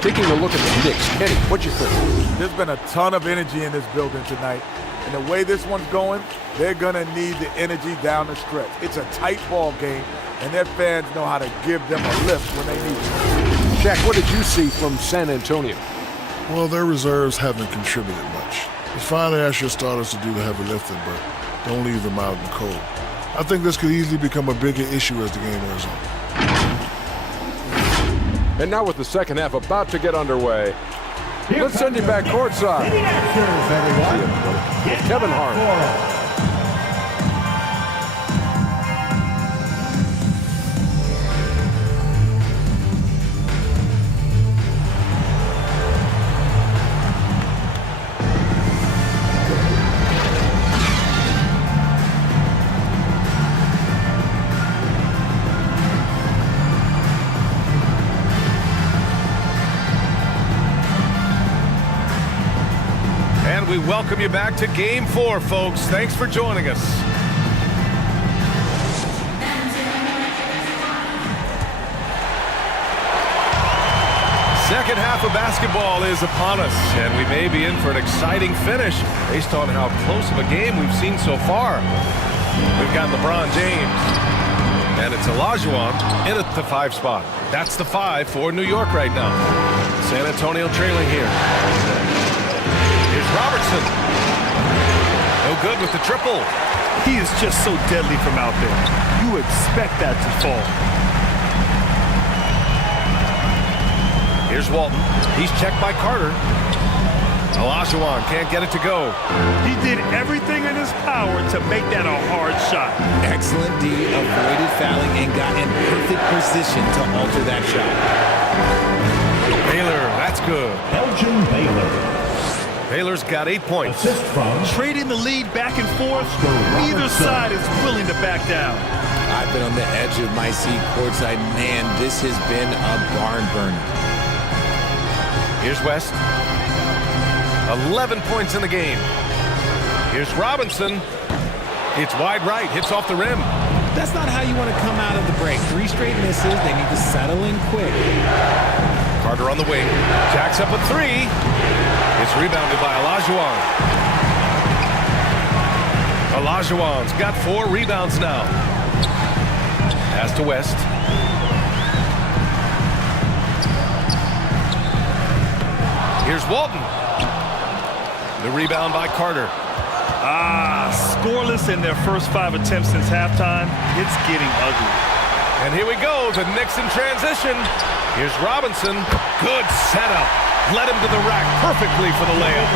Taking a look at the Knicks, Kenny, what'd you think? There's been a ton of energy in this building tonight. And the way this one's going, they're going to need the energy down the stretch. It's a tight ball game, and their fans know how to give them a lift when they need it. Shaq, what did you see from San Antonio? Well, their reserves haven't contributed much. It's fine to ask your starters to do the heavy lifting, but don't leave them out in the cold. I think this could easily become a bigger issue as the game wears on. And now with the second half about to get underway, let's send you back courtside. Kevin Hart. We welcome you back to Game 4, folks. Thanks for joining us. Second half of basketball is upon us, and we may be in for an exciting finish based on how close of a game we've seen so far. We've got LeBron James, and it's Olajuwon in at the 5 spot. That's the 5 for New York right now. San Antonio trailing here. Here's Robertson. No good with the triple. He is just so deadly from out there. You expect that to fall. Here's Walton. He's checked by Carter. Olajuwon can't get it to go. He did everything in his power to make that a hard shot. Excellent D, avoided fouling and got in perfect position to alter that shot. Baylor, that's good. Elgin Baylor. Baylor's got 8 points. Trading the lead back and forth, neither side is willing to back down. I've been on the edge of my seat courtside. Man, this has been a barn burner. Here's West. 11 points in the game. Here's Robinson. It's wide right, hits off the rim. That's not how you want to come out of the break. 3 straight misses. They need to settle in quick. Carter on the wing. Jacks up a 3. It's rebounded by Olajuwon. Olajuwon's got 4 rebounds now. Pass to West. Here's Walton. The rebound by Carter. Scoreless in their first 5 attempts since halftime. It's getting ugly. And here we go, the Knicks in transition. Here's Robinson. Good setup. Led him to the rack perfectly for the layup.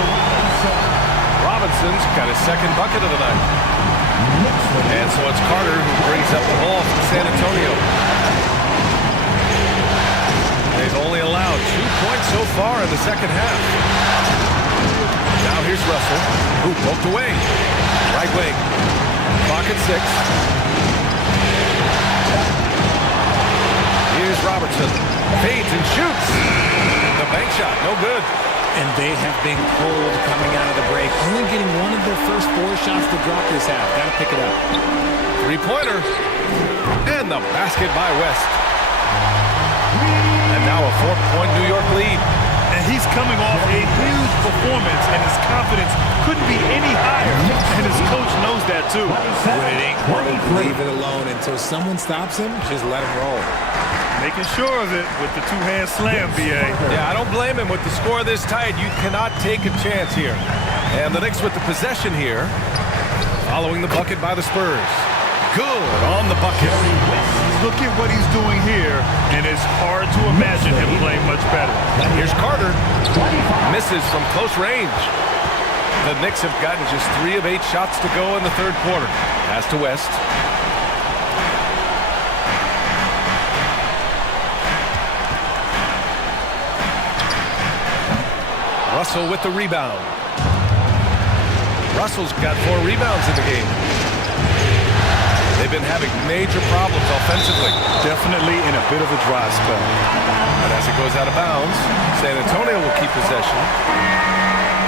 Robinson's got his second bucket of the night. And so it's Carter who brings up the ball for San Antonio. They've only allowed 2 points so far in the second half. Now here's Russell, who poked away. Right wing. Clock at 6. Here's Robertson. Fades and shoots. The bank shot, no good. And they have been cold coming out of the break. Only getting one of their first 4 shots to drop this half. Got to pick it up. Three-pointer. And the basket by West. And now a 4-point New York lead. And he's coming off a huge performance, and his confidence couldn't be any higher. And his coach knows that, too. When it ain't working, leave it alone until someone stops him. Just let him roll. Making sure of it with the two-hand slam, B.A. Yeah, I don't blame him. With the score this tight, you cannot take a chance here. And the Knicks with the possession here, following the bucket by the Spurs. Good on the bucket. Look at what he's doing here, and it's hard to imagine him playing much better. Here's Carter. Misses from close range. The Knicks have gotten just 3 of 8 shots to go in the third quarter. Pass to West. Russell with the rebound. Russell's got 4 rebounds in the game. They've been having major problems offensively. Definitely in a bit of a dry spell. And as it goes out of bounds, San Antonio will keep possession.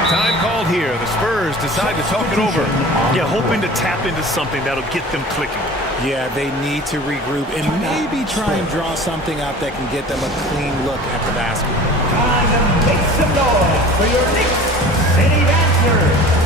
Time called here. The Spurs decide to talk it over. Yeah, hoping to tap into something that'll get them clicking. Yeah, they need to regroup and maybe try and draw something up that can get them a clean look at the basket. Time to make some noise for your Knicks City Dancers.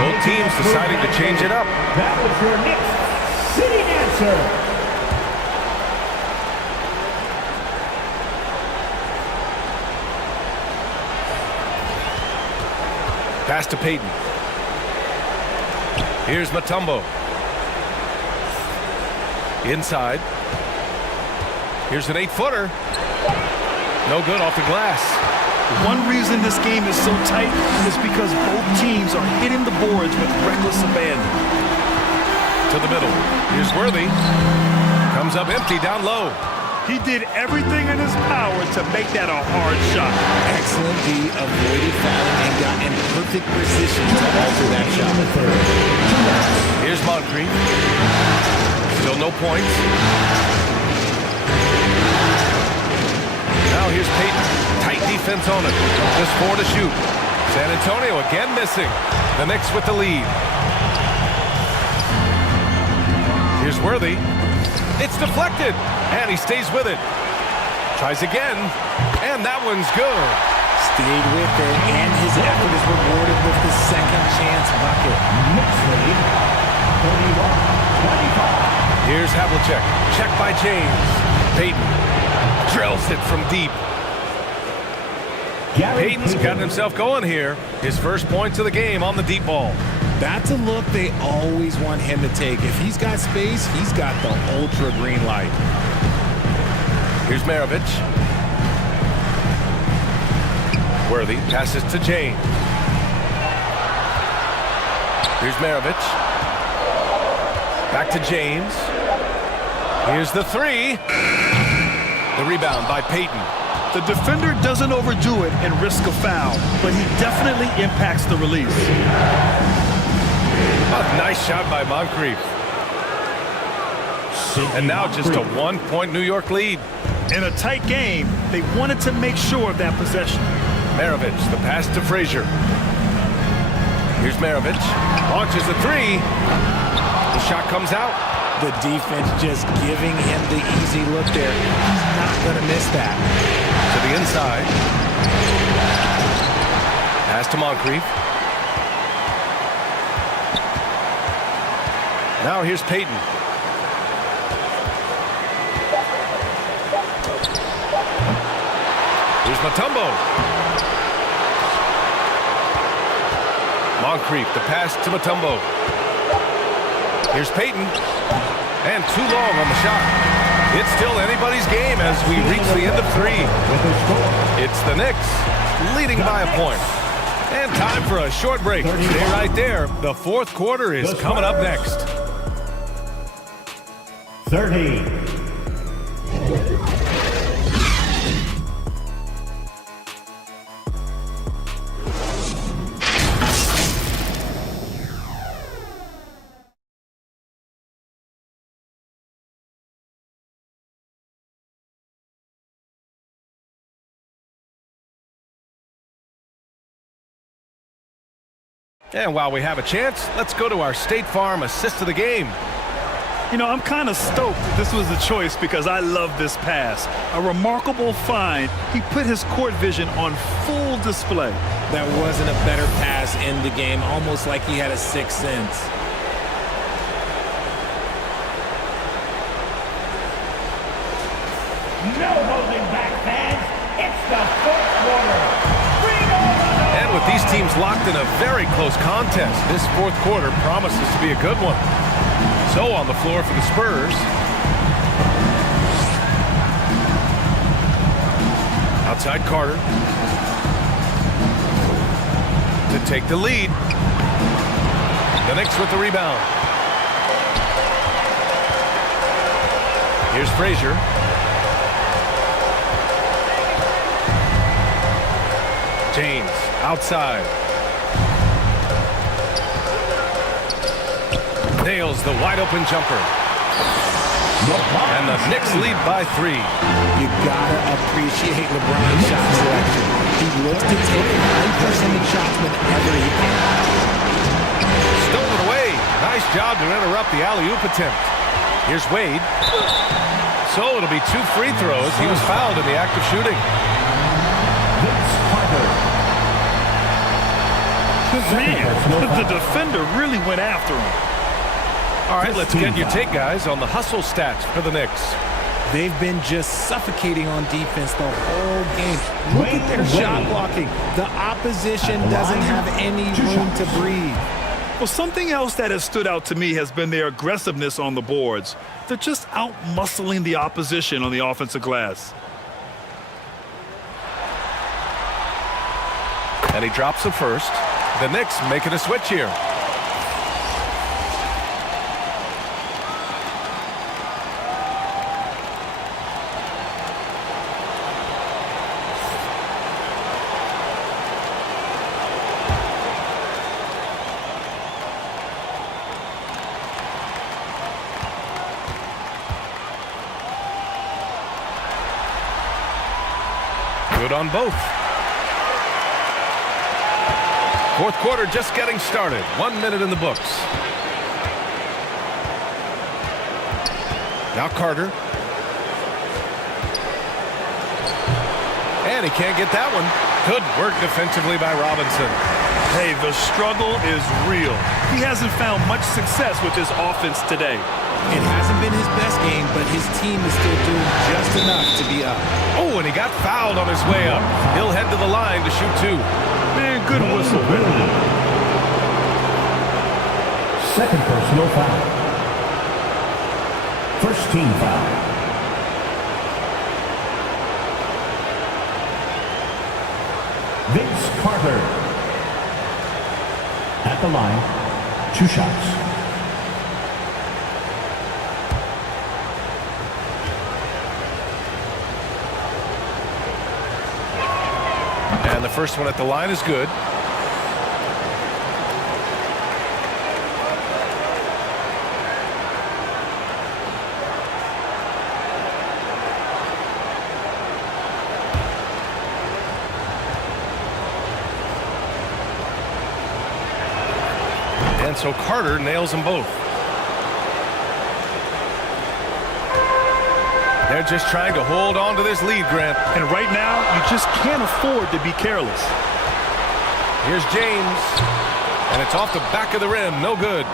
Both teams deciding to change it up. That was your Knicks City Dancer. Pass to Payton. Here's Mutombo. Inside. Here's an 8-footer. No good off the glass. One reason this game is so tight is because both teams are hitting the boards with reckless abandon. To the middle. Here's Worthy. Comes up empty down low. He did everything in his power to make that a hard shot. Excellent D, avoided fouling and got in perfect position to alter that shot. Here's Moncrief. Still no points. Now here's Payton. Tight defense on it. Just 4 to shoot. San Antonio again missing. The Knicks with the lead. Here's Worthy. It's deflected. And he stays with it. Tries again. And that one's good. Stayed with it, and his effort is rewarded with the second chance bucket. Knicks lead, 31-25. Here's Havlicek. Check by James. Payton drills it from deep. Payton's gotten himself going here. His first points of the game on the deep ball. That's a look they always want him to take. If he's got space, he's got the ultra green light. Here's Maravich. Worthy passes to James. Here's Maravich. Back to James. Here's the 3. The rebound by Payton. The defender doesn't overdo it and risk a foul, but he definitely impacts the release. Oh, nice shot by Moncrief. And now just a 1-point New York lead. In a tight game, they wanted to make sure of that possession. Maravich, the pass to Frazier. Here's Maravich. Launches a three. The shot comes out. The defense just giving him the easy look there. He's not going to miss that. To the inside. Pass to Moncrief. Now here's Payton. Here's Mutombo. Moncrief, the pass to Mutombo. Here's Payton. And too long on the shot. It's still anybody's game as we reach the end of 3. It's the Knicks leading by a point. And time for a short break. Stay right there. The fourth quarter is coming up next. 30. And while we have a chance, let's go to our State Farm assist of the game. You know, I'm kind of stoked that this was the choice because I love this pass. A remarkable find. He put his court vision on full display. That wasn't a better pass in the game, almost like he had a sixth sense. No holding back, fans. It's the fourth quarter. And with these teams locked in a very close contest, this fourth quarter promises to be a good one. So on the floor for the Spurs. Outside Carter. To take the lead. The Knicks with the rebound. Here's Frazier. James outside. Nails the wide open jumper. And the Knicks lead by 3. You gotta appreciate LeBron's shot selection. He looks to take 9% shots whenever he can. Stolen away. Nice job to interrupt the alley-oop attempt. Here's Wade. So it'll be 2 free throws. He was fouled in the act of shooting. Man, the defender really went after him. All right, let's get your take, guys, on the hustle stats for the Knicks. They've been just suffocating on defense the whole game. Look at their shot blocking. The opposition doesn't have any room to breathe. Well, something else that has stood out to me has been their aggressiveness on the boards. They're just out-muscling the opposition on the offensive glass. And he drops the first. The Knicks making a switch here. Good on both. Fourth quarter just getting started. 1 minute in the books. Now Carter. And he can't get that one. Good work defensively by Robinson. Hey, the struggle is real. He hasn't found much success with his offense today. It hasn't been his best game, but his team is still doing just enough to be up. Oh, and he got fouled on his way up. He'll head to the line to shoot 2. Man, good whistle. Second personal foul. First team foul. Vince Carter. At the line, 2 shots. And the first one at the line is good. And so Carter nails them both. They're just trying to hold on to this lead, Grant. And right now, you just can't afford to be careless. Here's James. And it's off the back of the rim. No good.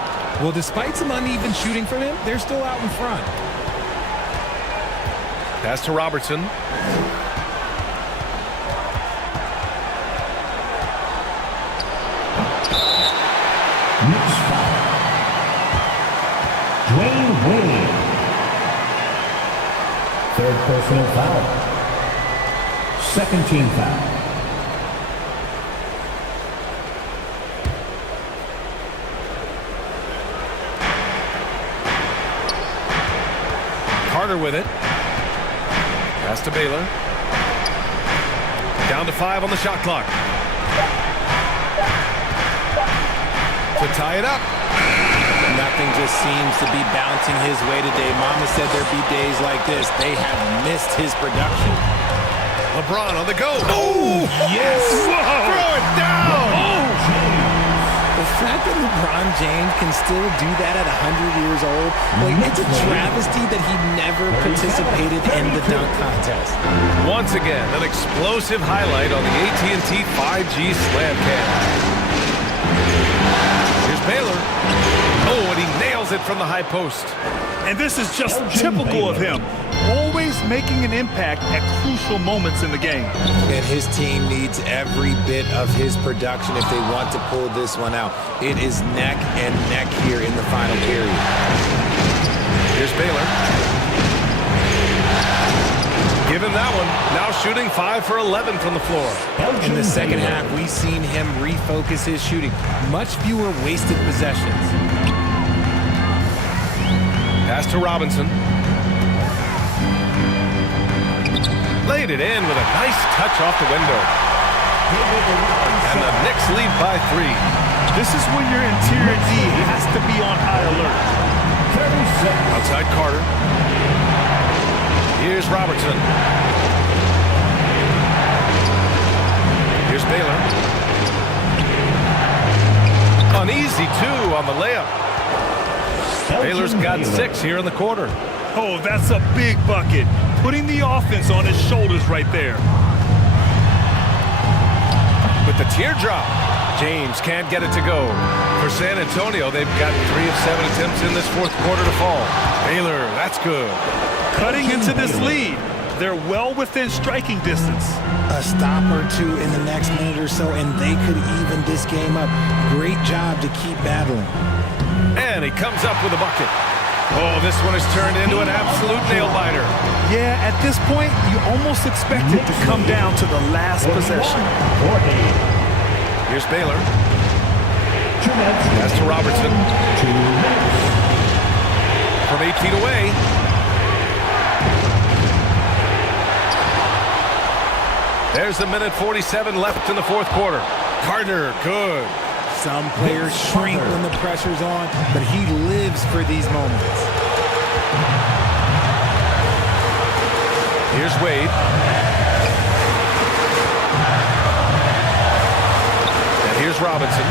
Well, despite some uneven shooting from him, they're still out in front. Pass to Robertson. Knicks foul. Dwayne Wade. Third personal foul. Second team foul. Carter with it. Pass to Baylor. Down to 5 on the shot clock. To tie it up. Nothing just seems to be bouncing his way today. Mama said there'd be days like this. They have missed his production. LeBron on the go. Oh, yes. Whoa. Throw it down. Oh. The fact that LeBron James can still do that at 100 years old, like, it's a travesty that he never participated in the dunk contest. Once again, an explosive highlight on the AT&T 5G Slam Cam. Here's Baylor. Oh, and he nails it from the high post. And this is just typical of him. Always making an impact at crucial moments in the game. And his team needs every bit of his production if they want to pull this one out. It is neck and neck here in the final period. Here's Baylor. Give him that one. Now shooting 5 for 11 from the floor. In the second half, we've seen him refocus his shooting. Much fewer wasted possessions. Pass to Robinson. Laid it in with a nice touch off the window. And the Knicks lead by 3. This is when your interior D has to be on high alert. Outside Carter. Here's Robertson. Here's Baylor. An easy 2 on the layup. Baylor's got 6 here in the quarter. Oh, that's a big bucket. Putting the offense on his shoulders right there. With the teardrop, James can't get it to go. For San Antonio, they've got 3 of 7 attempts in this fourth quarter to fall. Baylor, that's good. Cutting into this lead. They're well within striking distance. A stop or two in the next minute or so, and they could even this game up. Great job to keep battling. And he comes up with a bucket. Oh, this one has turned into an absolute nail-biter. Yeah, at this point, you almost expect it to come down to the last possession. Here's Baylor. Pass to Robertson. From 8 feet away. There's a minute 47 left in the fourth quarter. Carter, good. Some players shrink when the pressure's on, but he lives for these moments. Here's Wade. And here's Robinson.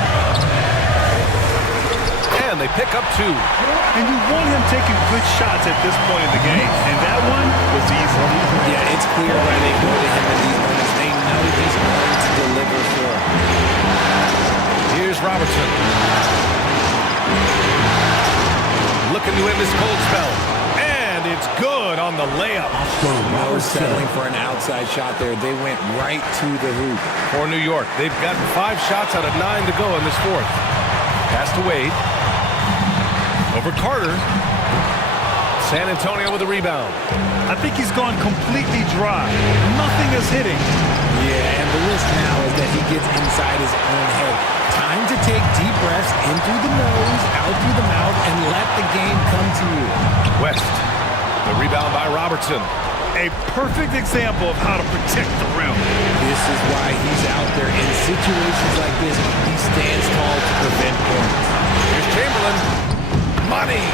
And they pick up 2. And you want him taking good shots at this point in the game. And that one was easy. Yeah, it's clear why they go to him in these moments. They know he's going to deliver for them. Here's Robertson. Looking to end this cold spell. And it's good on the layup. No settling for an outside shot there. They went right to the hoop. For New York, they've gotten 5 shots out of 9 to go in this fourth. Pass to Wade. Over Carter. San Antonio with a rebound. I think he's gone completely dry. Nothing is hitting. Yeah, and the risk now is that he gets inside his own head. Time to take deep breaths in through the nose, out through the mouth, and let the game come to you. West. The rebound by Robertson. A perfect example of how to protect the rim. This is why he's out there in situations like this. He stands tall to prevent points. Here's Chamberlain. Money.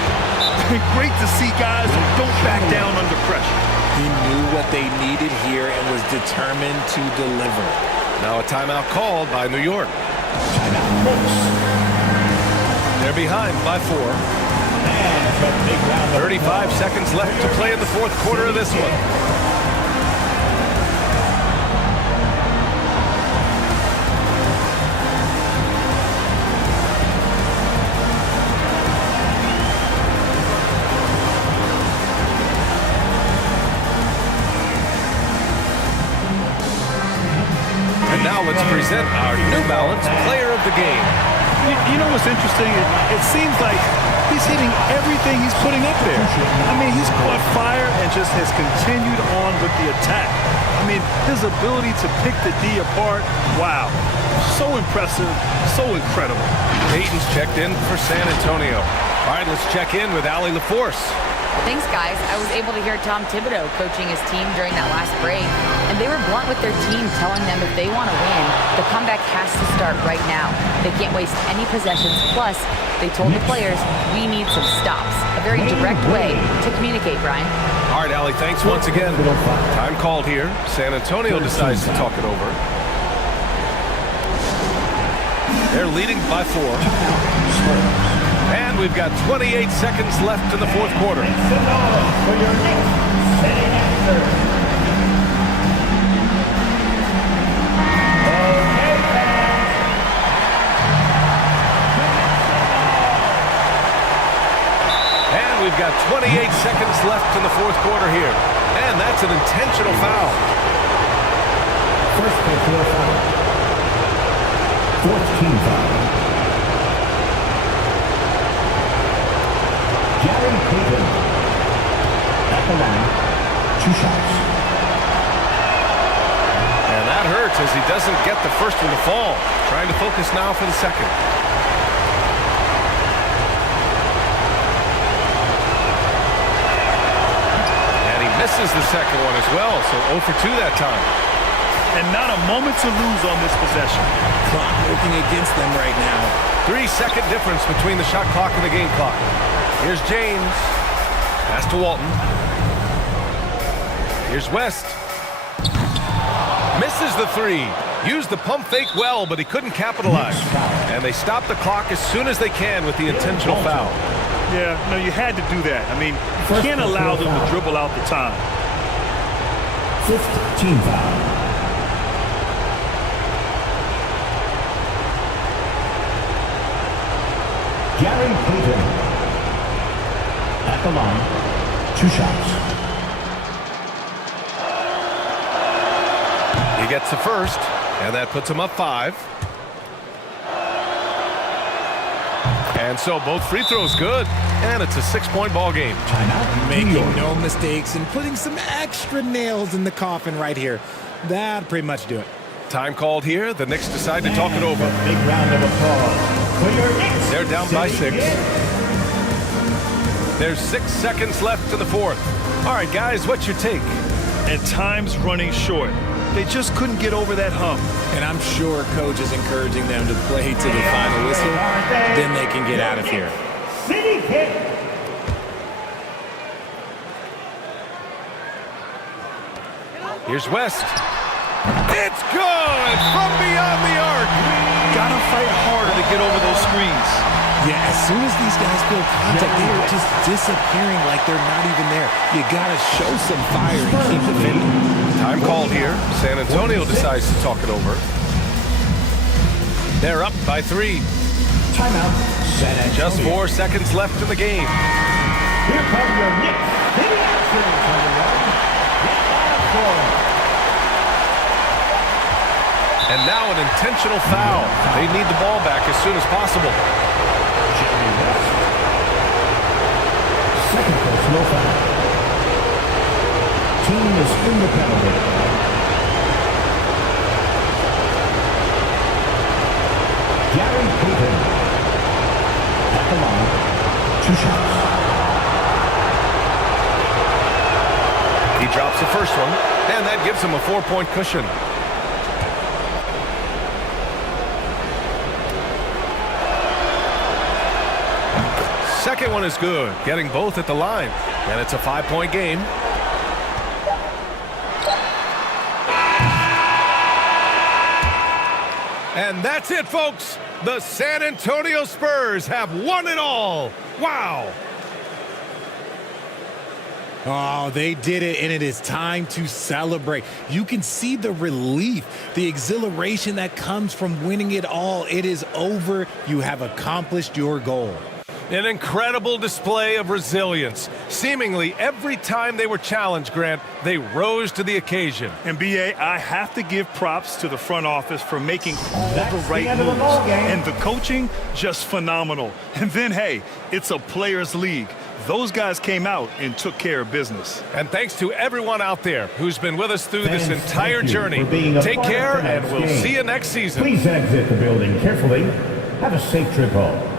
Great to see guys who don't back down under pressure. He knew what they needed here and was determined to deliver. Now a timeout called by New York. They're behind by 4. 35 seconds left to play in the fourth quarter of this one. And now let's present our New Balance Player of the Game. You know what's interesting? It seems like he's hitting everything he's putting up there. I mean, he's caught fire and just has continued on with the attack. I mean, his ability to pick the D apart, wow. So impressive, so incredible. Peyton's checked in for San Antonio. All right, let's check in with Allie LaForce. Thanks, guys. I was able to hear Tom Thibodeau coaching his team during that last break, and they were blunt with their team, telling them if they want to win, the comeback has to start right now. They can't waste any possessions. Plus, they told the players, we need some stops. A very direct way to communicate, Brian. All right, Allie, thanks once again. Time called here. San Antonio decides to talk it over. They're leading by 4. And we've got 28 seconds left in the fourth quarter. And we've got 28 seconds left in the fourth quarter here. And that's an intentional foul. First personal foul. Fourth team foul. Gary Payton at the line, 2 shots. And that hurts as he doesn't get the first one to fall. Trying to focus now for the second. And he misses the second one as well, so 0 for 2 that time. And not a moment to lose on this possession. Clock working against them right now. 3-second difference between the shot clock and the game clock. Here's James. Pass to Walton. Here's West. Misses the 3. Used the pump fake well, but he couldn't capitalize. And they stop the clock as soon as they can with the intentional foul. Yeah, no, you had to do that. I mean, you can't allow them to dribble out the time. 5th team foul. Gary Payton at the line, 2 shots. He gets the first, and that puts him up 5. And so both free throws good, and it's a 6-point ball game. Making no mistakes and putting some extra nails in the coffin right here. That'd pretty much do it. Time called here. The Knicks decide to talk it over. Big round of applause. They're down by 6. There's 6 seconds left in the fourth. All right, guys, what's your take? And time's running short. They just couldn't get over that hump. And I'm sure coach is encouraging them to play to the final whistle. Then they can get out of here. City kick. Here's West. It's good from beyond the arc. Gotta fight harder to get over those screens. Yeah, as soon as these guys feel contact, they are just disappearing like they're not even there. You gotta show some fire and keep defending. Time called here. San Antonio decides to talk it over. They're up by 3. Timeout. San Antonio. Just 4 seconds left in the game. Here come your Knicks. City action. And now an intentional foul. They need the ball back as soon as possible. Second personal foul. Team is in the penalty. Gary Payton at the line, 2 shots. He drops the first one, and that gives him a 4-point cushion. Second one is good, getting both at the line, and it's a 5-point game. And that's it, folks. The San Antonio Spurs have won it all. Wow. Oh, they did it, and it is time to celebrate. You can see the relief, the exhilaration that comes from winning it all. It is over. You have accomplished your goal. An incredible display of resilience. Seemingly every time they were challenged, Grant, they rose to the occasion. And B.A., I have to give props to the front office for making all the right moves. And the coaching, just phenomenal. And then, hey, it's a players' league. Those guys came out and took care of business. And thanks to everyone out there who's been with us through this entire journey. Take care, and we'll see you next season. Please exit the building carefully. Have a safe trip home.